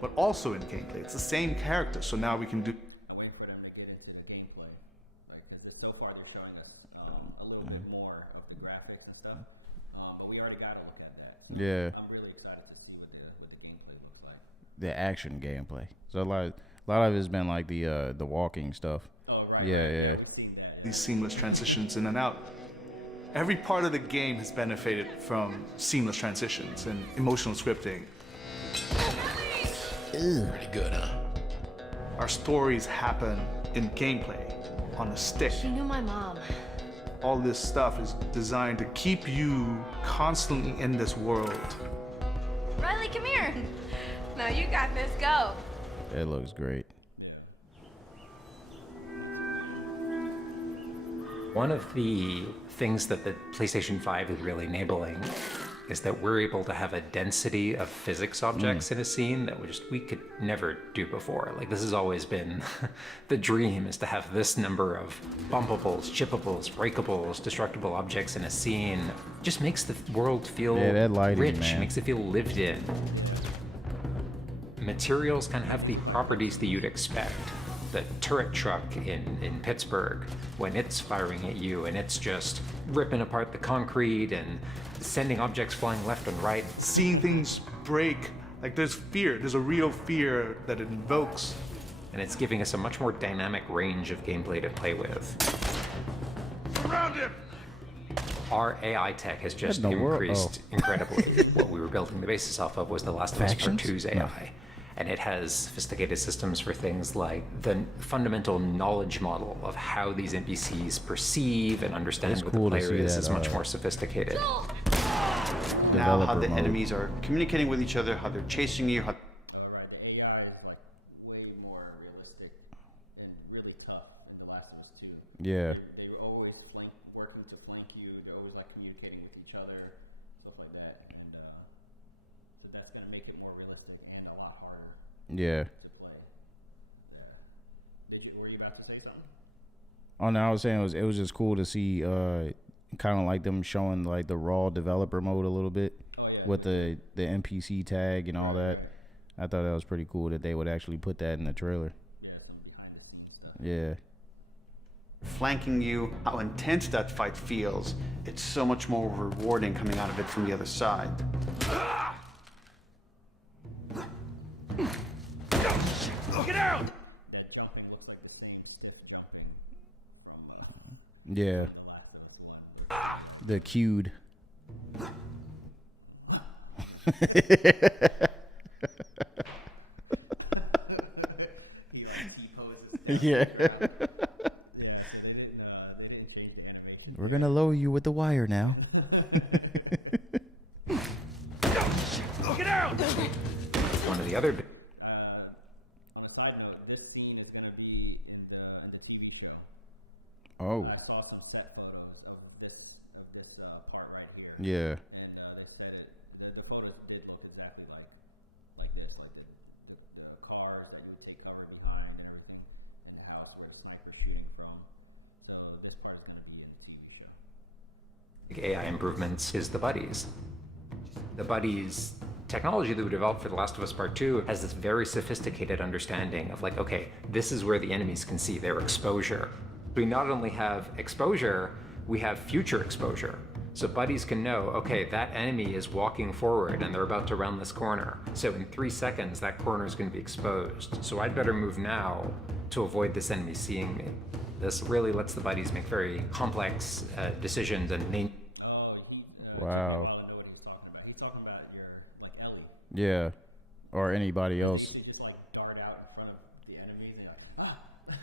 but also in gameplay. It's the same character, so now we can do. I'm waiting for them to get into the gameplay, right? Because so far they're showing us a little bit more of the graphics and stuff, but we already got to look at that. Yeah. I'm really excited to see what the gameplay looks like. The action gameplay. So a lot of it's been like the walking stuff. Oh, right. Yeah. These seamless transitions in and out. Every part of the game has benefited from seamless transitions and emotional scripting. Pretty good, huh? Our stories happen in gameplay, on a stick. She knew my mom. All this stuff is designed to keep you constantly in this world. Riley, come here. No, you got this. Go. That looks great. One of the things that the PlayStation 5 is really enabling is that we're able to have a density of physics objects in a scene that we could never do before. Like this has always been the dream, is to have this number of bumpables, chippables, breakables, destructible objects in a scene. Just makes the world feel that lighting, rich, man. makes it feel lived in. Materials kind of have the properties that you'd expect. The turret truck in Pittsburgh, when it's firing at you and it's just ripping apart the concrete and sending objects flying left and right. Seeing things break, like there's fear, there's a real fear that it invokes. And it's giving us a much more dynamic range of gameplay to play with. Surround him! Our AI tech has just What in the world? increased incredibly. What we were building the basis off of was The Last of Us Part Factions? 2's AI. No. And it has sophisticated systems for things like the fundamental knowledge model of how these NPCs perceive and understand It's what cool the to player see is that, much more sophisticated. Now how Developer the mode. enemies are communicating with each other, how they're chasing you, how All right, the AI is like way more realistic and really tough in The Last of Us 2. Yeah. They were always working to flank you. They're always like communicating with each other, stuff like that. And so that's gonna make it more realistic and a lot harder Yeah. to play. Were you about to say something? Oh no, I was saying it was just cool to see kind of like them showing like the raw developer mode a little bit with the NPC tag and all that. I thought that was pretty cool that they would actually put that in the trailer. Yeah. flanking you, how intense that fight feels. It's so much more rewarding coming out of it from the other side. Get out! That jumping looks like the same stiff jumping from Yeah. The cued. Yeah. We're gonna lower you with the wire now. Get out! One of the other on a side note, this scene is going to be in the TV show. Oh. I saw some set photos of this part right here. Yeah. And they said the photos did look exactly like this, like the cars that would take cover behind and everything, and the house where the sniper's shooting from. So this part is going to be in the TV show. AI improvements is the buddies. The buddies technology that we developed for The Last of Us Part 2 has this very sophisticated understanding of like, okay, this is where the enemies can see their exposure. We not only have exposure, we have future exposure. So buddies can know, okay, that enemy is walking forward and they're about to round this corner. So in 3 seconds, that corner is going to be exposed. So I'd better move now to avoid this enemy seeing me. This really lets the buddies make very complex decisions and Wow. Yeah. Or anybody else. You just like dart out in front of the enemies and you're like, ah!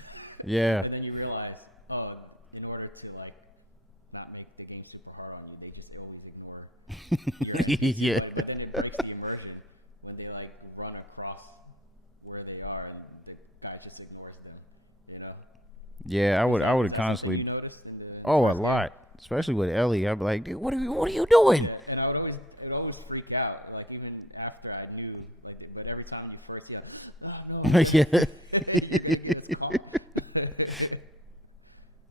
Yeah. And then you realize, oh, in order to like not make the game super hard on you, they always ignore your Yeah. But then it breaks the immersion when they like run across where they are and the guy just ignores them, you know? Yeah, I would constantly. Oh, a lot, especially with Ellie. I'd be like, dude, what are you doing? And I would always freak out, like even after I knew, like, but every time you first see, like, oh no.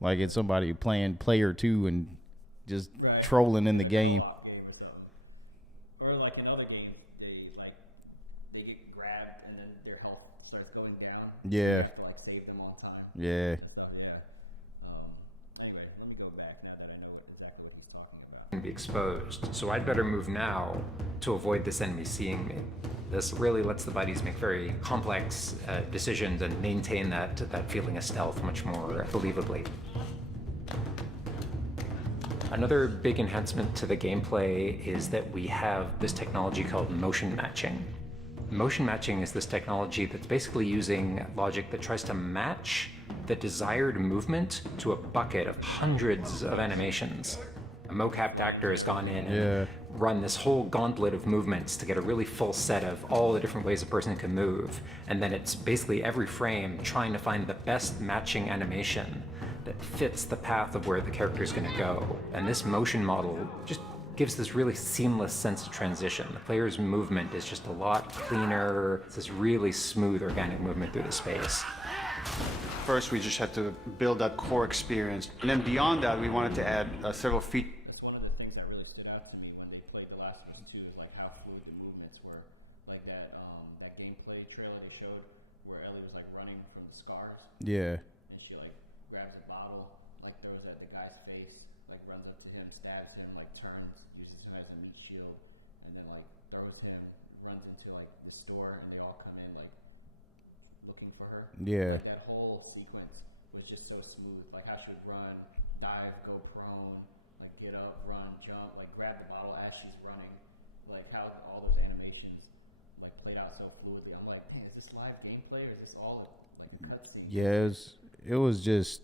Like it's somebody playing player 2 and just trolling in the game. Or like in other games, they get grabbed and then their health starts going down. Yeah. You have to like save them all the time. Yeah. Anyway, let me go back now that I know exactly what he's talking about. be exposed. So I'd better move now to avoid this enemy seeing me. This really lets the buddies make very complex decisions and maintain that feeling of stealth much more believably. Another big enhancement to the gameplay is that we have this technology called motion matching. Motion matching is this technology that's basically using logic that tries to match the desired movement to a bucket of hundreds of animations. A mocapped actor has gone in and run this whole gauntlet of movements to get a really full set of all the different ways a person can move. And then it's basically every frame trying to find the best matching animation that fits the path of where the character is going to go. And this motion model just gives this really seamless sense of transition. The player's movement is just a lot cleaner. It's this really smooth, organic movement through the space. First, we just had to build that core experience. And then beyond that, we wanted to add several features. That's one of the things that really stood out to me when they played The Last of Us 2 is like how fluid the movements were. Like that gameplay trailer they showed where Ellie was like running from the scars. Yeah. And she like grabs a bottle, like throws it at the guy's face, like runs up to him, stabs him, like turns, uses him as a meat shield, and then like throws him, runs into like the store, and they all come in like looking for her. Yeah. Like, that whole sequence was just so smooth. Like how she would run, dive, go prone, like get up, run, jump, like grab the bottle as she's running. Like how all those animations like played out so fluidly. I'm like, dang, is this live gameplay or is this all like a cutscene? Yes, it was just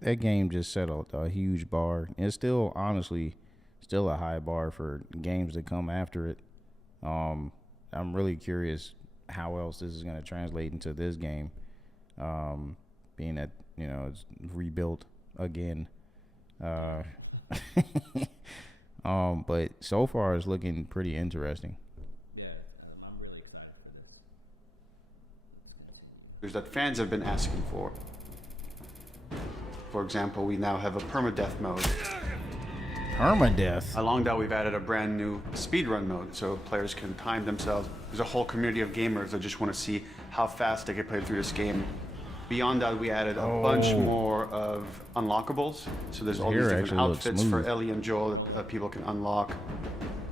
that game just set a huge bar. It's still honestly still a high bar for games that come after it. I'm really curious how else this is going to translate into this game, being that it's rebuilt again. But so far it's looking pretty interesting. Yeah, I'm really excited for this. That fans have been asking for. For example, we now have a permadeath mode. Permadeath? Along that, we've added a brand new speedrun mode, so players can time themselves. There's a whole community of gamers that just want to see how fast they can play through this game. Beyond that, we added a bunch more of unlockables. So there's all these different outfits for Ellie and Joel that people can unlock.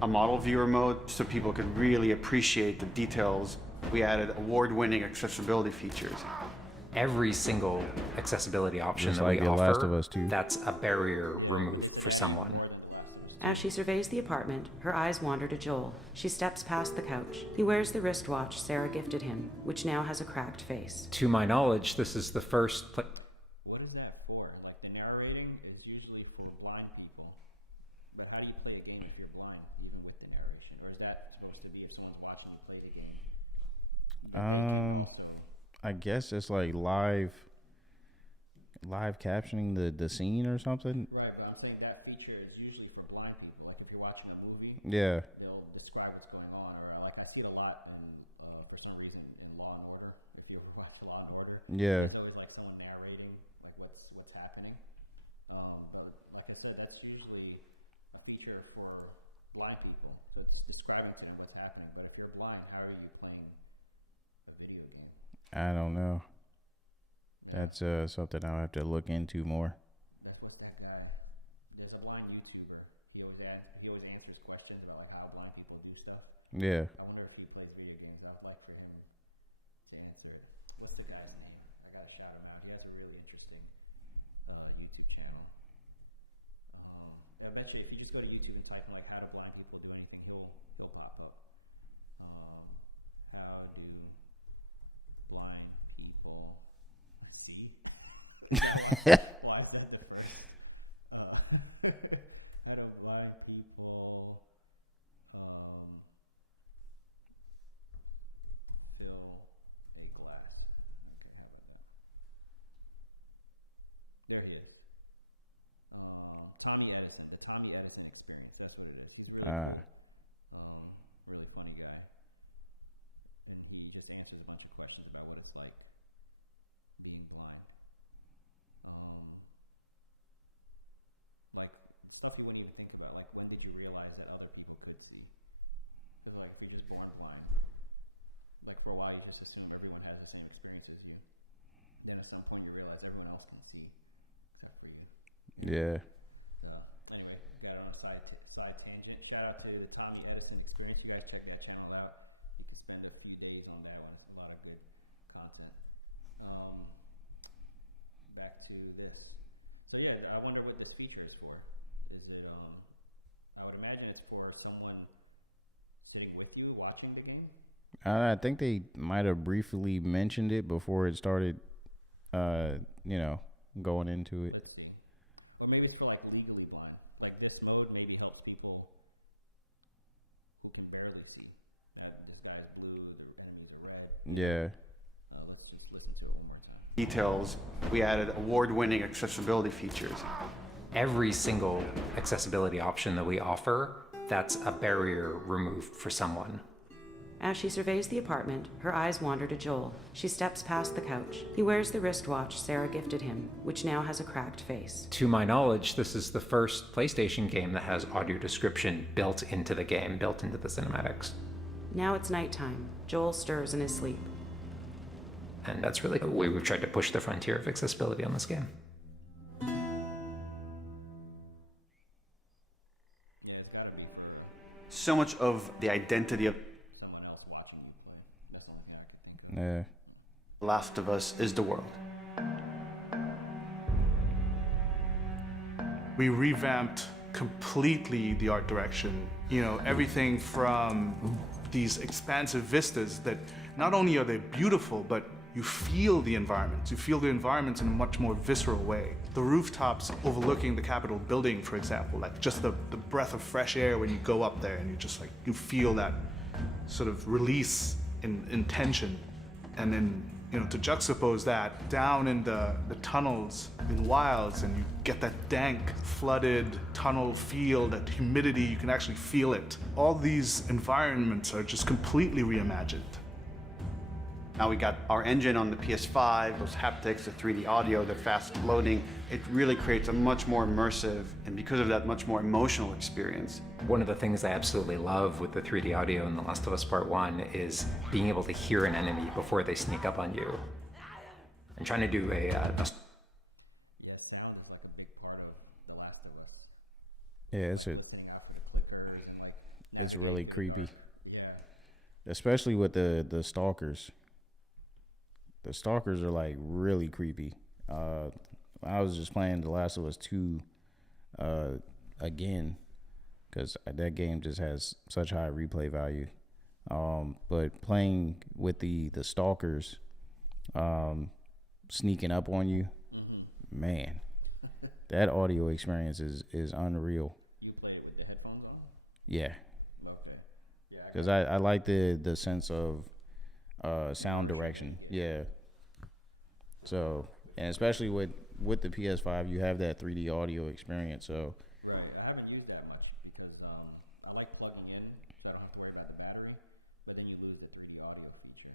A model viewer mode so people could really appreciate the details. We added award-winning accessibility features. Every single accessibility option Just that like we The offer, Last of Us 2. that's a barrier removed for someone. As she surveys the apartment, her eyes wander to Joel. She steps past the couch. He wears the wristwatch Sarah gifted him, which now has a cracked face. To my knowledge, this is the first... What is that for? Like the narrating is usually for blind people. But how do you play a game if you're blind, even with the narration? Or is that supposed to be if someone's watching you play the game? I guess it's like live captioning the scene or something. Right, but I'm saying that feature is usually for blind people. Like if you're watching a movie, Yeah. they'll describe what's going on. Or like I see it a lot in, for some reason, in Law and Order. If you ever watch Law and Order, Yeah. there's always like someone narrating like what's happening. But like I said, that's usually a feature for blind people. So it's describing to them what's happening. But if you're blind, how are you playing a video game? I don't know. That's something I'll have to look into more. That's what's that guy. There's a blind YouTuber. He always answers questions about like how blind people do stuff. Yeah. I wonder if he plays video games. I'd like for him to answer it. What's the guy's name? I gotta shout him out. He has a really interesting YouTube channel. I bet you if you just go to YouTube and type in like how do blind people do anything, he'll pop up. How do blind people see? How do blind people fill a glass? There it is. Tommy Edison, the Tommy Edison experience. That's what it is. He's really funny guy. And he just answers a bunch of questions about what it's like being blind. Like stuff you wouldn't even think about. Like when did you realize that other people could see? Because like you're just born blind. Like for a while you just assume everyone had the same experience as you. Then at some point you realize everyone else can see, except for you. Yeah. Anyway, got on a side tangent. Shout out to Tommy Edison Experience. You guys check that channel out. You can spend a few days on that one. It's a lot of good content. Back to this. So yeah, I wonder what this feature is for. Is it? I would imagine it's for someone sitting with you watching the game. I think they might have briefly mentioned it before it started, going into it. Or maybe it's for like legally blind. Like this mode maybe helps people who can barely see. This guy's blue, and these are red. Yeah. Let's just listen to it one more time. Details. We added award-winning accessibility features. Every single accessibility option that we offer, that's a barrier removed for someone. As she surveys the apartment, her eyes wander to Joel. She steps past the couch. He wears the wristwatch Sarah gifted him, which now has a cracked face. To my knowledge, this is the first PlayStation game that has audio description built into the game, built into the cinematics. Now it's nighttime. Joel stirs in his sleep. And that's really the way we've tried to push the frontier of accessibility on this game. So much of the identity of Yeah. Last of Us is the world. We revamped completely the art direction. You know, everything from these expansive vistas that not only are they beautiful, but you feel the environments. You feel the environments in a much more visceral way. The rooftops overlooking the Capitol building, for example, like just the breath of fresh air when you go up there and you just like, you feel that sort of release in tension. And then, to juxtapose that down in the tunnels in Wilds, and you get that dank, flooded tunnel feel, that humidity, you can actually feel it. All these environments are just completely reimagined. Now we got our engine on the PS5, those haptics, the 3D audio, the fast loading. It really creates a much more immersive, and because of that, much more emotional experience. One of the things I absolutely love with the 3D audio in The Last of Us Part 1 is being able to hear an enemy before they sneak up on you. I'm trying to do a Yeah, it's really creepy. Especially with the stalkers. The stalkers are like really creepy. I was just playing The Last of Us 2 again because that game just has such high replay value. But playing with the stalkers sneaking up on you, man, that audio experience is unreal. You play with the headphones on? Yeah. Okay. Yeah. Because I like the sense of sound direction. Yeah. So, and especially with the PS5, you have that 3D audio experience. So. Right. I haven't used that much because I like plugging in, so I don't have to worry about the battery. But then you lose the 3D audio feature.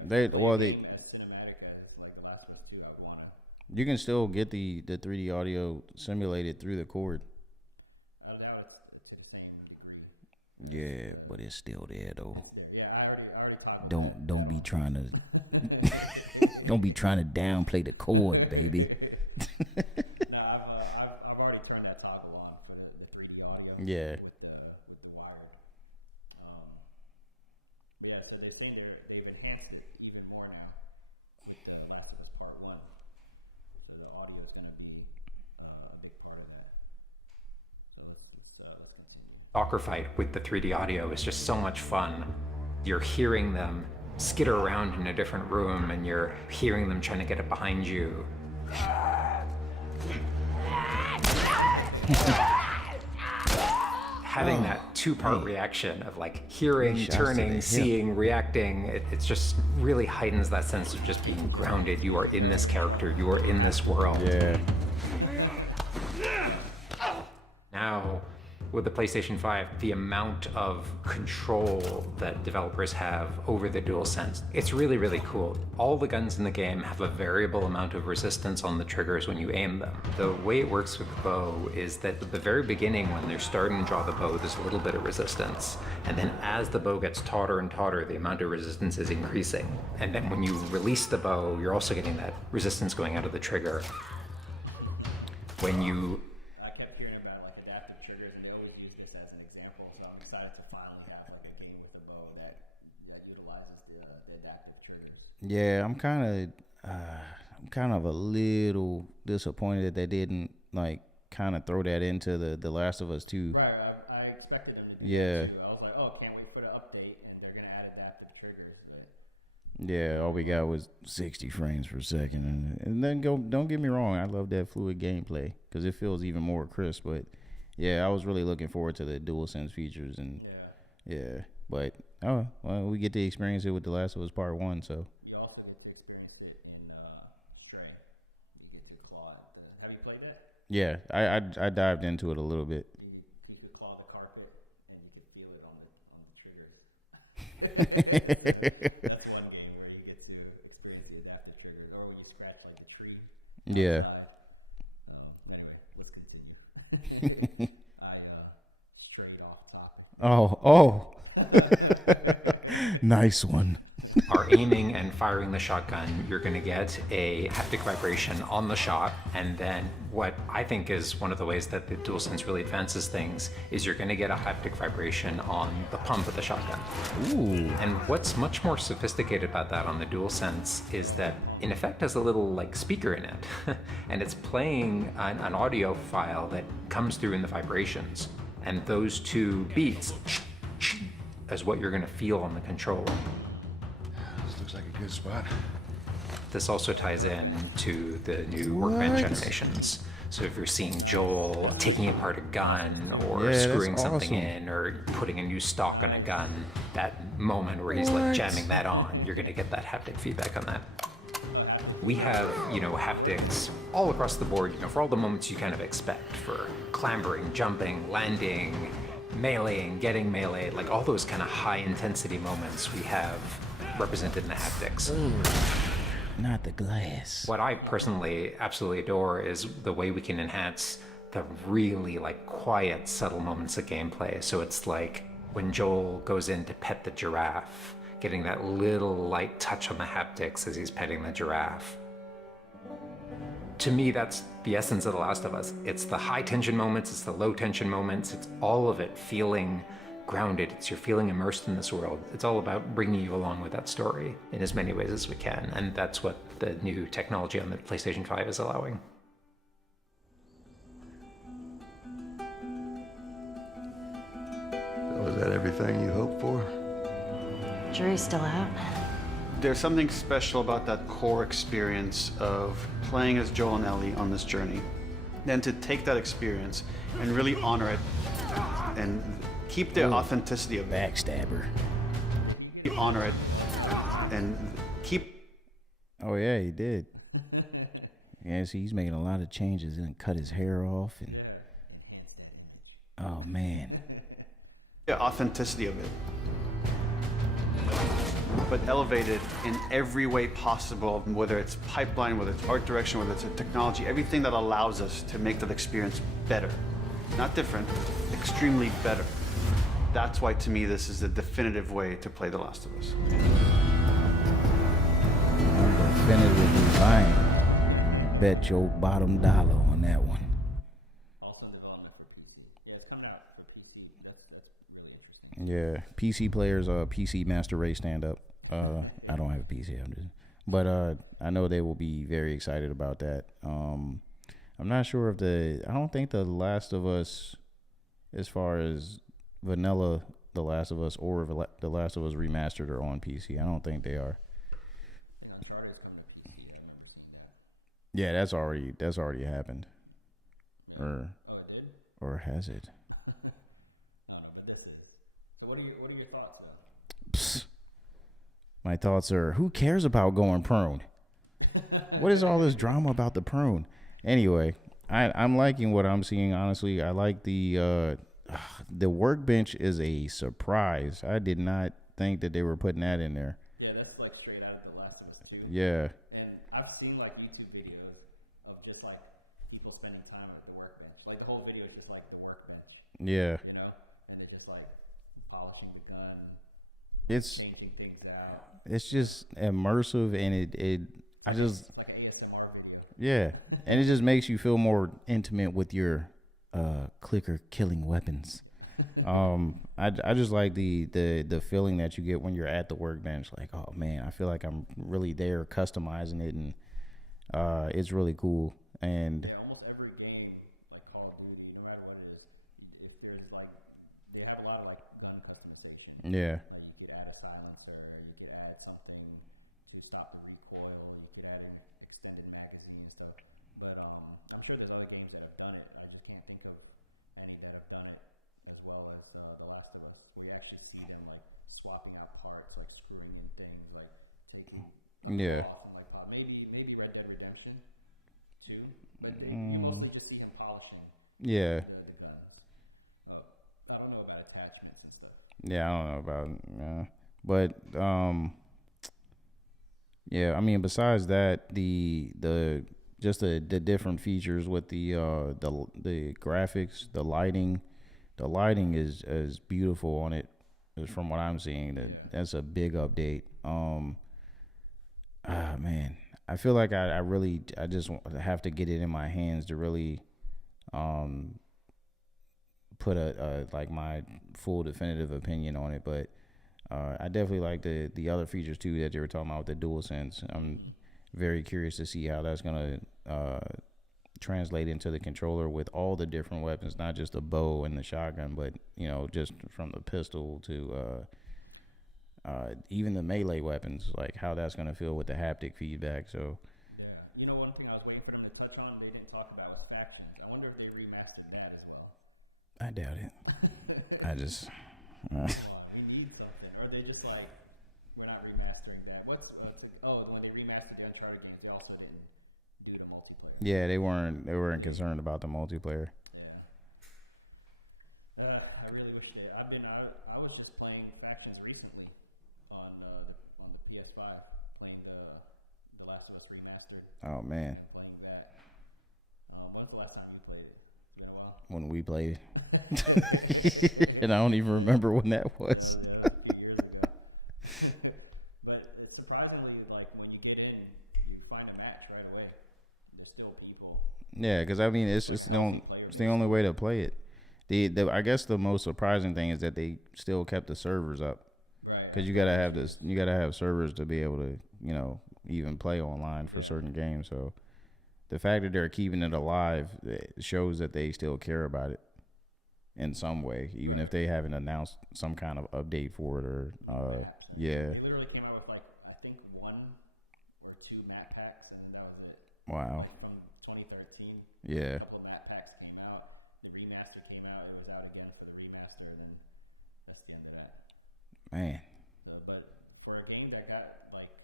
But yeah. As cinematic as it's like The Last of Us 2, I wanna. You can still get the 3D audio simulated through the cord. Now it's the same degree. Yeah, but it's still there though. Yeah, I already talked. Don't be trying to don't be trying to downplay the cord, baby. No, I've already turned that toggle on for the 3D audio. Yeah. With the wire. But yeah, so they're saying they've enhanced it even more now with The Last of Us Part 1. So the audio is going to be a big part of that. So let's continue. stalker fight with the 3D audio is just so much fun. You're hearing them skitter around in a different room and you're hearing them trying to get it behind you. Having that two-part reaction of like hearing, turning, seeing, reacting, it's just really heightens that sense of just being grounded. You are in this character, you are in this world. Yeah. Now, with the PlayStation 5, the amount of control that developers have over the DualSense, it's really, really cool. All the guns in the game have a variable amount of resistance on the triggers when you aim them. The way it works with the bow is that at the very beginning, when they're starting to draw the bow, there's a little bit of resistance. And then as the bow gets tauter and tauter, the amount of resistance is increasing. And then when you release the bow, you're also getting that resistance going out of the trigger. When you Yeah, I'm kind of a little disappointed that they didn't like kind of throw that into the Last of Us 2. Right, I expected them to do yeah. that too. I was like, oh, can't wait for the update, and they're gonna add adaptive triggers. But yeah, all we got was 60 frames per second, and then don't get me wrong, I love that fluid gameplay because it feels even more crisp. But yeah, I was really looking forward to the DualSense features, and yeah, but oh well, we get to experience it with The Last of Us Part 1, so. Yeah, I dived into it a little bit. You could claw the carpet, and you could feel it on the triggers. That's one game where you get to experience the adaptive trigger, or when you scratch like a tree. Yeah. Anyway, let's continue. Straight off topic. Nice one. Are aiming and firing the shotgun, you're going to get a haptic vibration on the shot. And then what I think is one of the ways that the DualSense really advances things is you're going to get a haptic vibration on the pump of the shotgun. Ooh. And what's much more sophisticated about that on the DualSense is that in effect has a little like speaker in it. And it's playing an audio file that comes through in the vibrations. And those two beats is what you're going to feel on the controller. Looks like a good spot. This also ties in to the new workbench animations. So if you're seeing Joel taking apart a gun or screwing something in or putting a new stock on a gun, that moment where he's like jamming that on, you're gonna get that haptic feedback on that. We have, haptics all across the board, for all the moments you kind of expect for clambering, jumping, landing, meleeing, getting meleeed, like all those kind of high intensity moments we have represented in the haptics. Ooh, not the glass. What I personally absolutely adore is the way we can enhance the really like quiet, subtle moments of gameplay. So it's like when Joel goes in to pet the giraffe, getting that little light touch on the haptics as he's petting the giraffe. To me, that's the essence of The Last of Us. It's the high tension moments, it's the low tension moments, it's all of it feeling grounded. It's you're feeling immersed in this world. It's all about bringing you along with that story in as many ways as we can, and that's what the new technology on the PlayStation 5 is allowing. Was that everything you hoped for? Jury's still out. There's something special about that core experience of playing as Joel and Ellie on this journey. Then to take that experience and really honor it and keep the authenticity of it. Backstabber. Honor it and keep... Oh yeah, he did. Yeah, see, he's making a lot of changes and cut his hair off and... Oh man. The authenticity of it. But elevated in every way possible, whether it's pipeline, whether it's art direction, whether it's a technology, everything that allows us to make that experience better. Not different, extremely better. That's why, to me, this is the definitive way to play The Last of Us. I'm definitively buying. Bet your bottom dollar on that one. Yeah, PC players, PC Master Race stand up. I don't have a PC, but I know they will be very excited about that. I'm not sure if I don't think The Last of Us, as far as vanilla The Last of Us or The Last of Us Remastered are on PC. I don't think they are. Yeah, that's already happened. Or has it? What are your thoughts then? Psst. My thoughts are, who cares about going prone? What is all this drama about the prone? Anyway, I'm liking what I'm seeing, honestly. I like the workbench is a surprise. I did not think that they were putting that in there. Yeah, that's like straight out of The Last of Us 2. Yeah. And I've seen like YouTube videos of just like people spending time at the workbench. Like the whole video is just like the workbench. Yeah. You know? And they're just like polishing the gun, changing things out. It's just immersive, and I just like an ASMR video. Yeah, and it just makes you feel more intimate with your clicker killing weapons. I just like the feeling that you get when you're at the workbench. Like, oh man, I feel like I'm really there customizing it, and it's really cool. And Almost every game, like Call of Duty, no matter what it is, if there's like, they have a lot of like gun customization. Yeah. Like you could add a silencer, you could add something to stop the recoil, you could add an extended magazine and stuff. But I'm sure there's other games that have done it, but I just can't think of any that have done it as well as The Last of Us. Where you actually see them like swapping out parts, like screwing in things, like taking yeah. off, and like maybe Red Dead Redemption 2, but you mostly just see him polishing. Yeah. The guns. I don't know about attachments and stuff. Yeah, I don't know about but yeah, I mean, besides that, the different features with the graphics, the lighting is beautiful on it. From what I'm seeing, that's a big update. Man, I feel like I just have to get it in my hands to really put a like my full definitive opinion on it, but I definitely like the other features too that you were talking about with the DualSense. I'm very curious to see how that's gonna translate into the controller with all the different weapons, not just the bow and the shotgun, but just from the pistol to even the melee weapons, like how that's gonna feel with the haptic feedback. So yeah, one thing I was waiting for them to touch on, they didn't talk about was factions. I wonder if they remastered that as well. I doubt it. I just We need something, or they just like, we're not remastering that. When they remastered the Uncharted games, they also didn't do the multiplayer. Yeah, they weren't concerned about the multiplayer. Yeah. I really wish they. I was just playing factions recently on the PS5, playing the Last of Us Remastered. Oh man. Playing that. When's the last time you played it? You know, when we played. And I don't even remember when that was. Yeah, because I mean, it's the only way to play it. I guess the most surprising thing is that they still kept the servers up. Because you gotta have servers to be able to, even play online for certain games. So the fact that they're keeping it alive shows that they still care about it in some way, even if they haven't announced some kind of update for it or yeah. They literally came out with like I think 1 or 2 map packs, and then that was it. Wow. Like from 2013. Yeah. A couple map packs came out. The remaster came out. It was out again for the remaster, and then that's the end of that. Man. But for a game that got like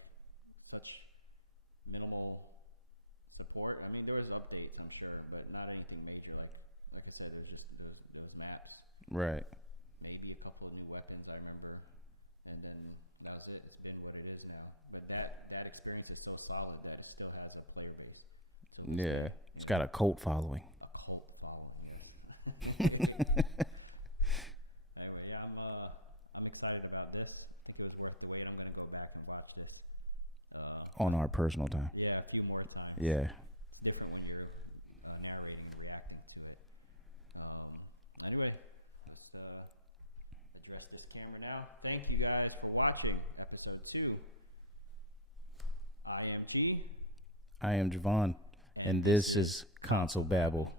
such minimal support, I mean there was updates, I'm sure, but not anything major. Like I said, there's just those maps. Right. Maybe a couple of new weapons, I remember, and then that was it. It's been what it is now. But that experience is so solid that it still has a player base. So Yeah, it's got a cult following. Anyway, I'm excited about this. If it was worth the wait, I'm gonna go back and watch this. On our personal time. Yeah, a few more times. Yeah. Different when you're narrating and reacting to it. Anyway, let's address this camera now. Thank you guys for watching episode 2. I am T. I am Javon, and this is Console Babble.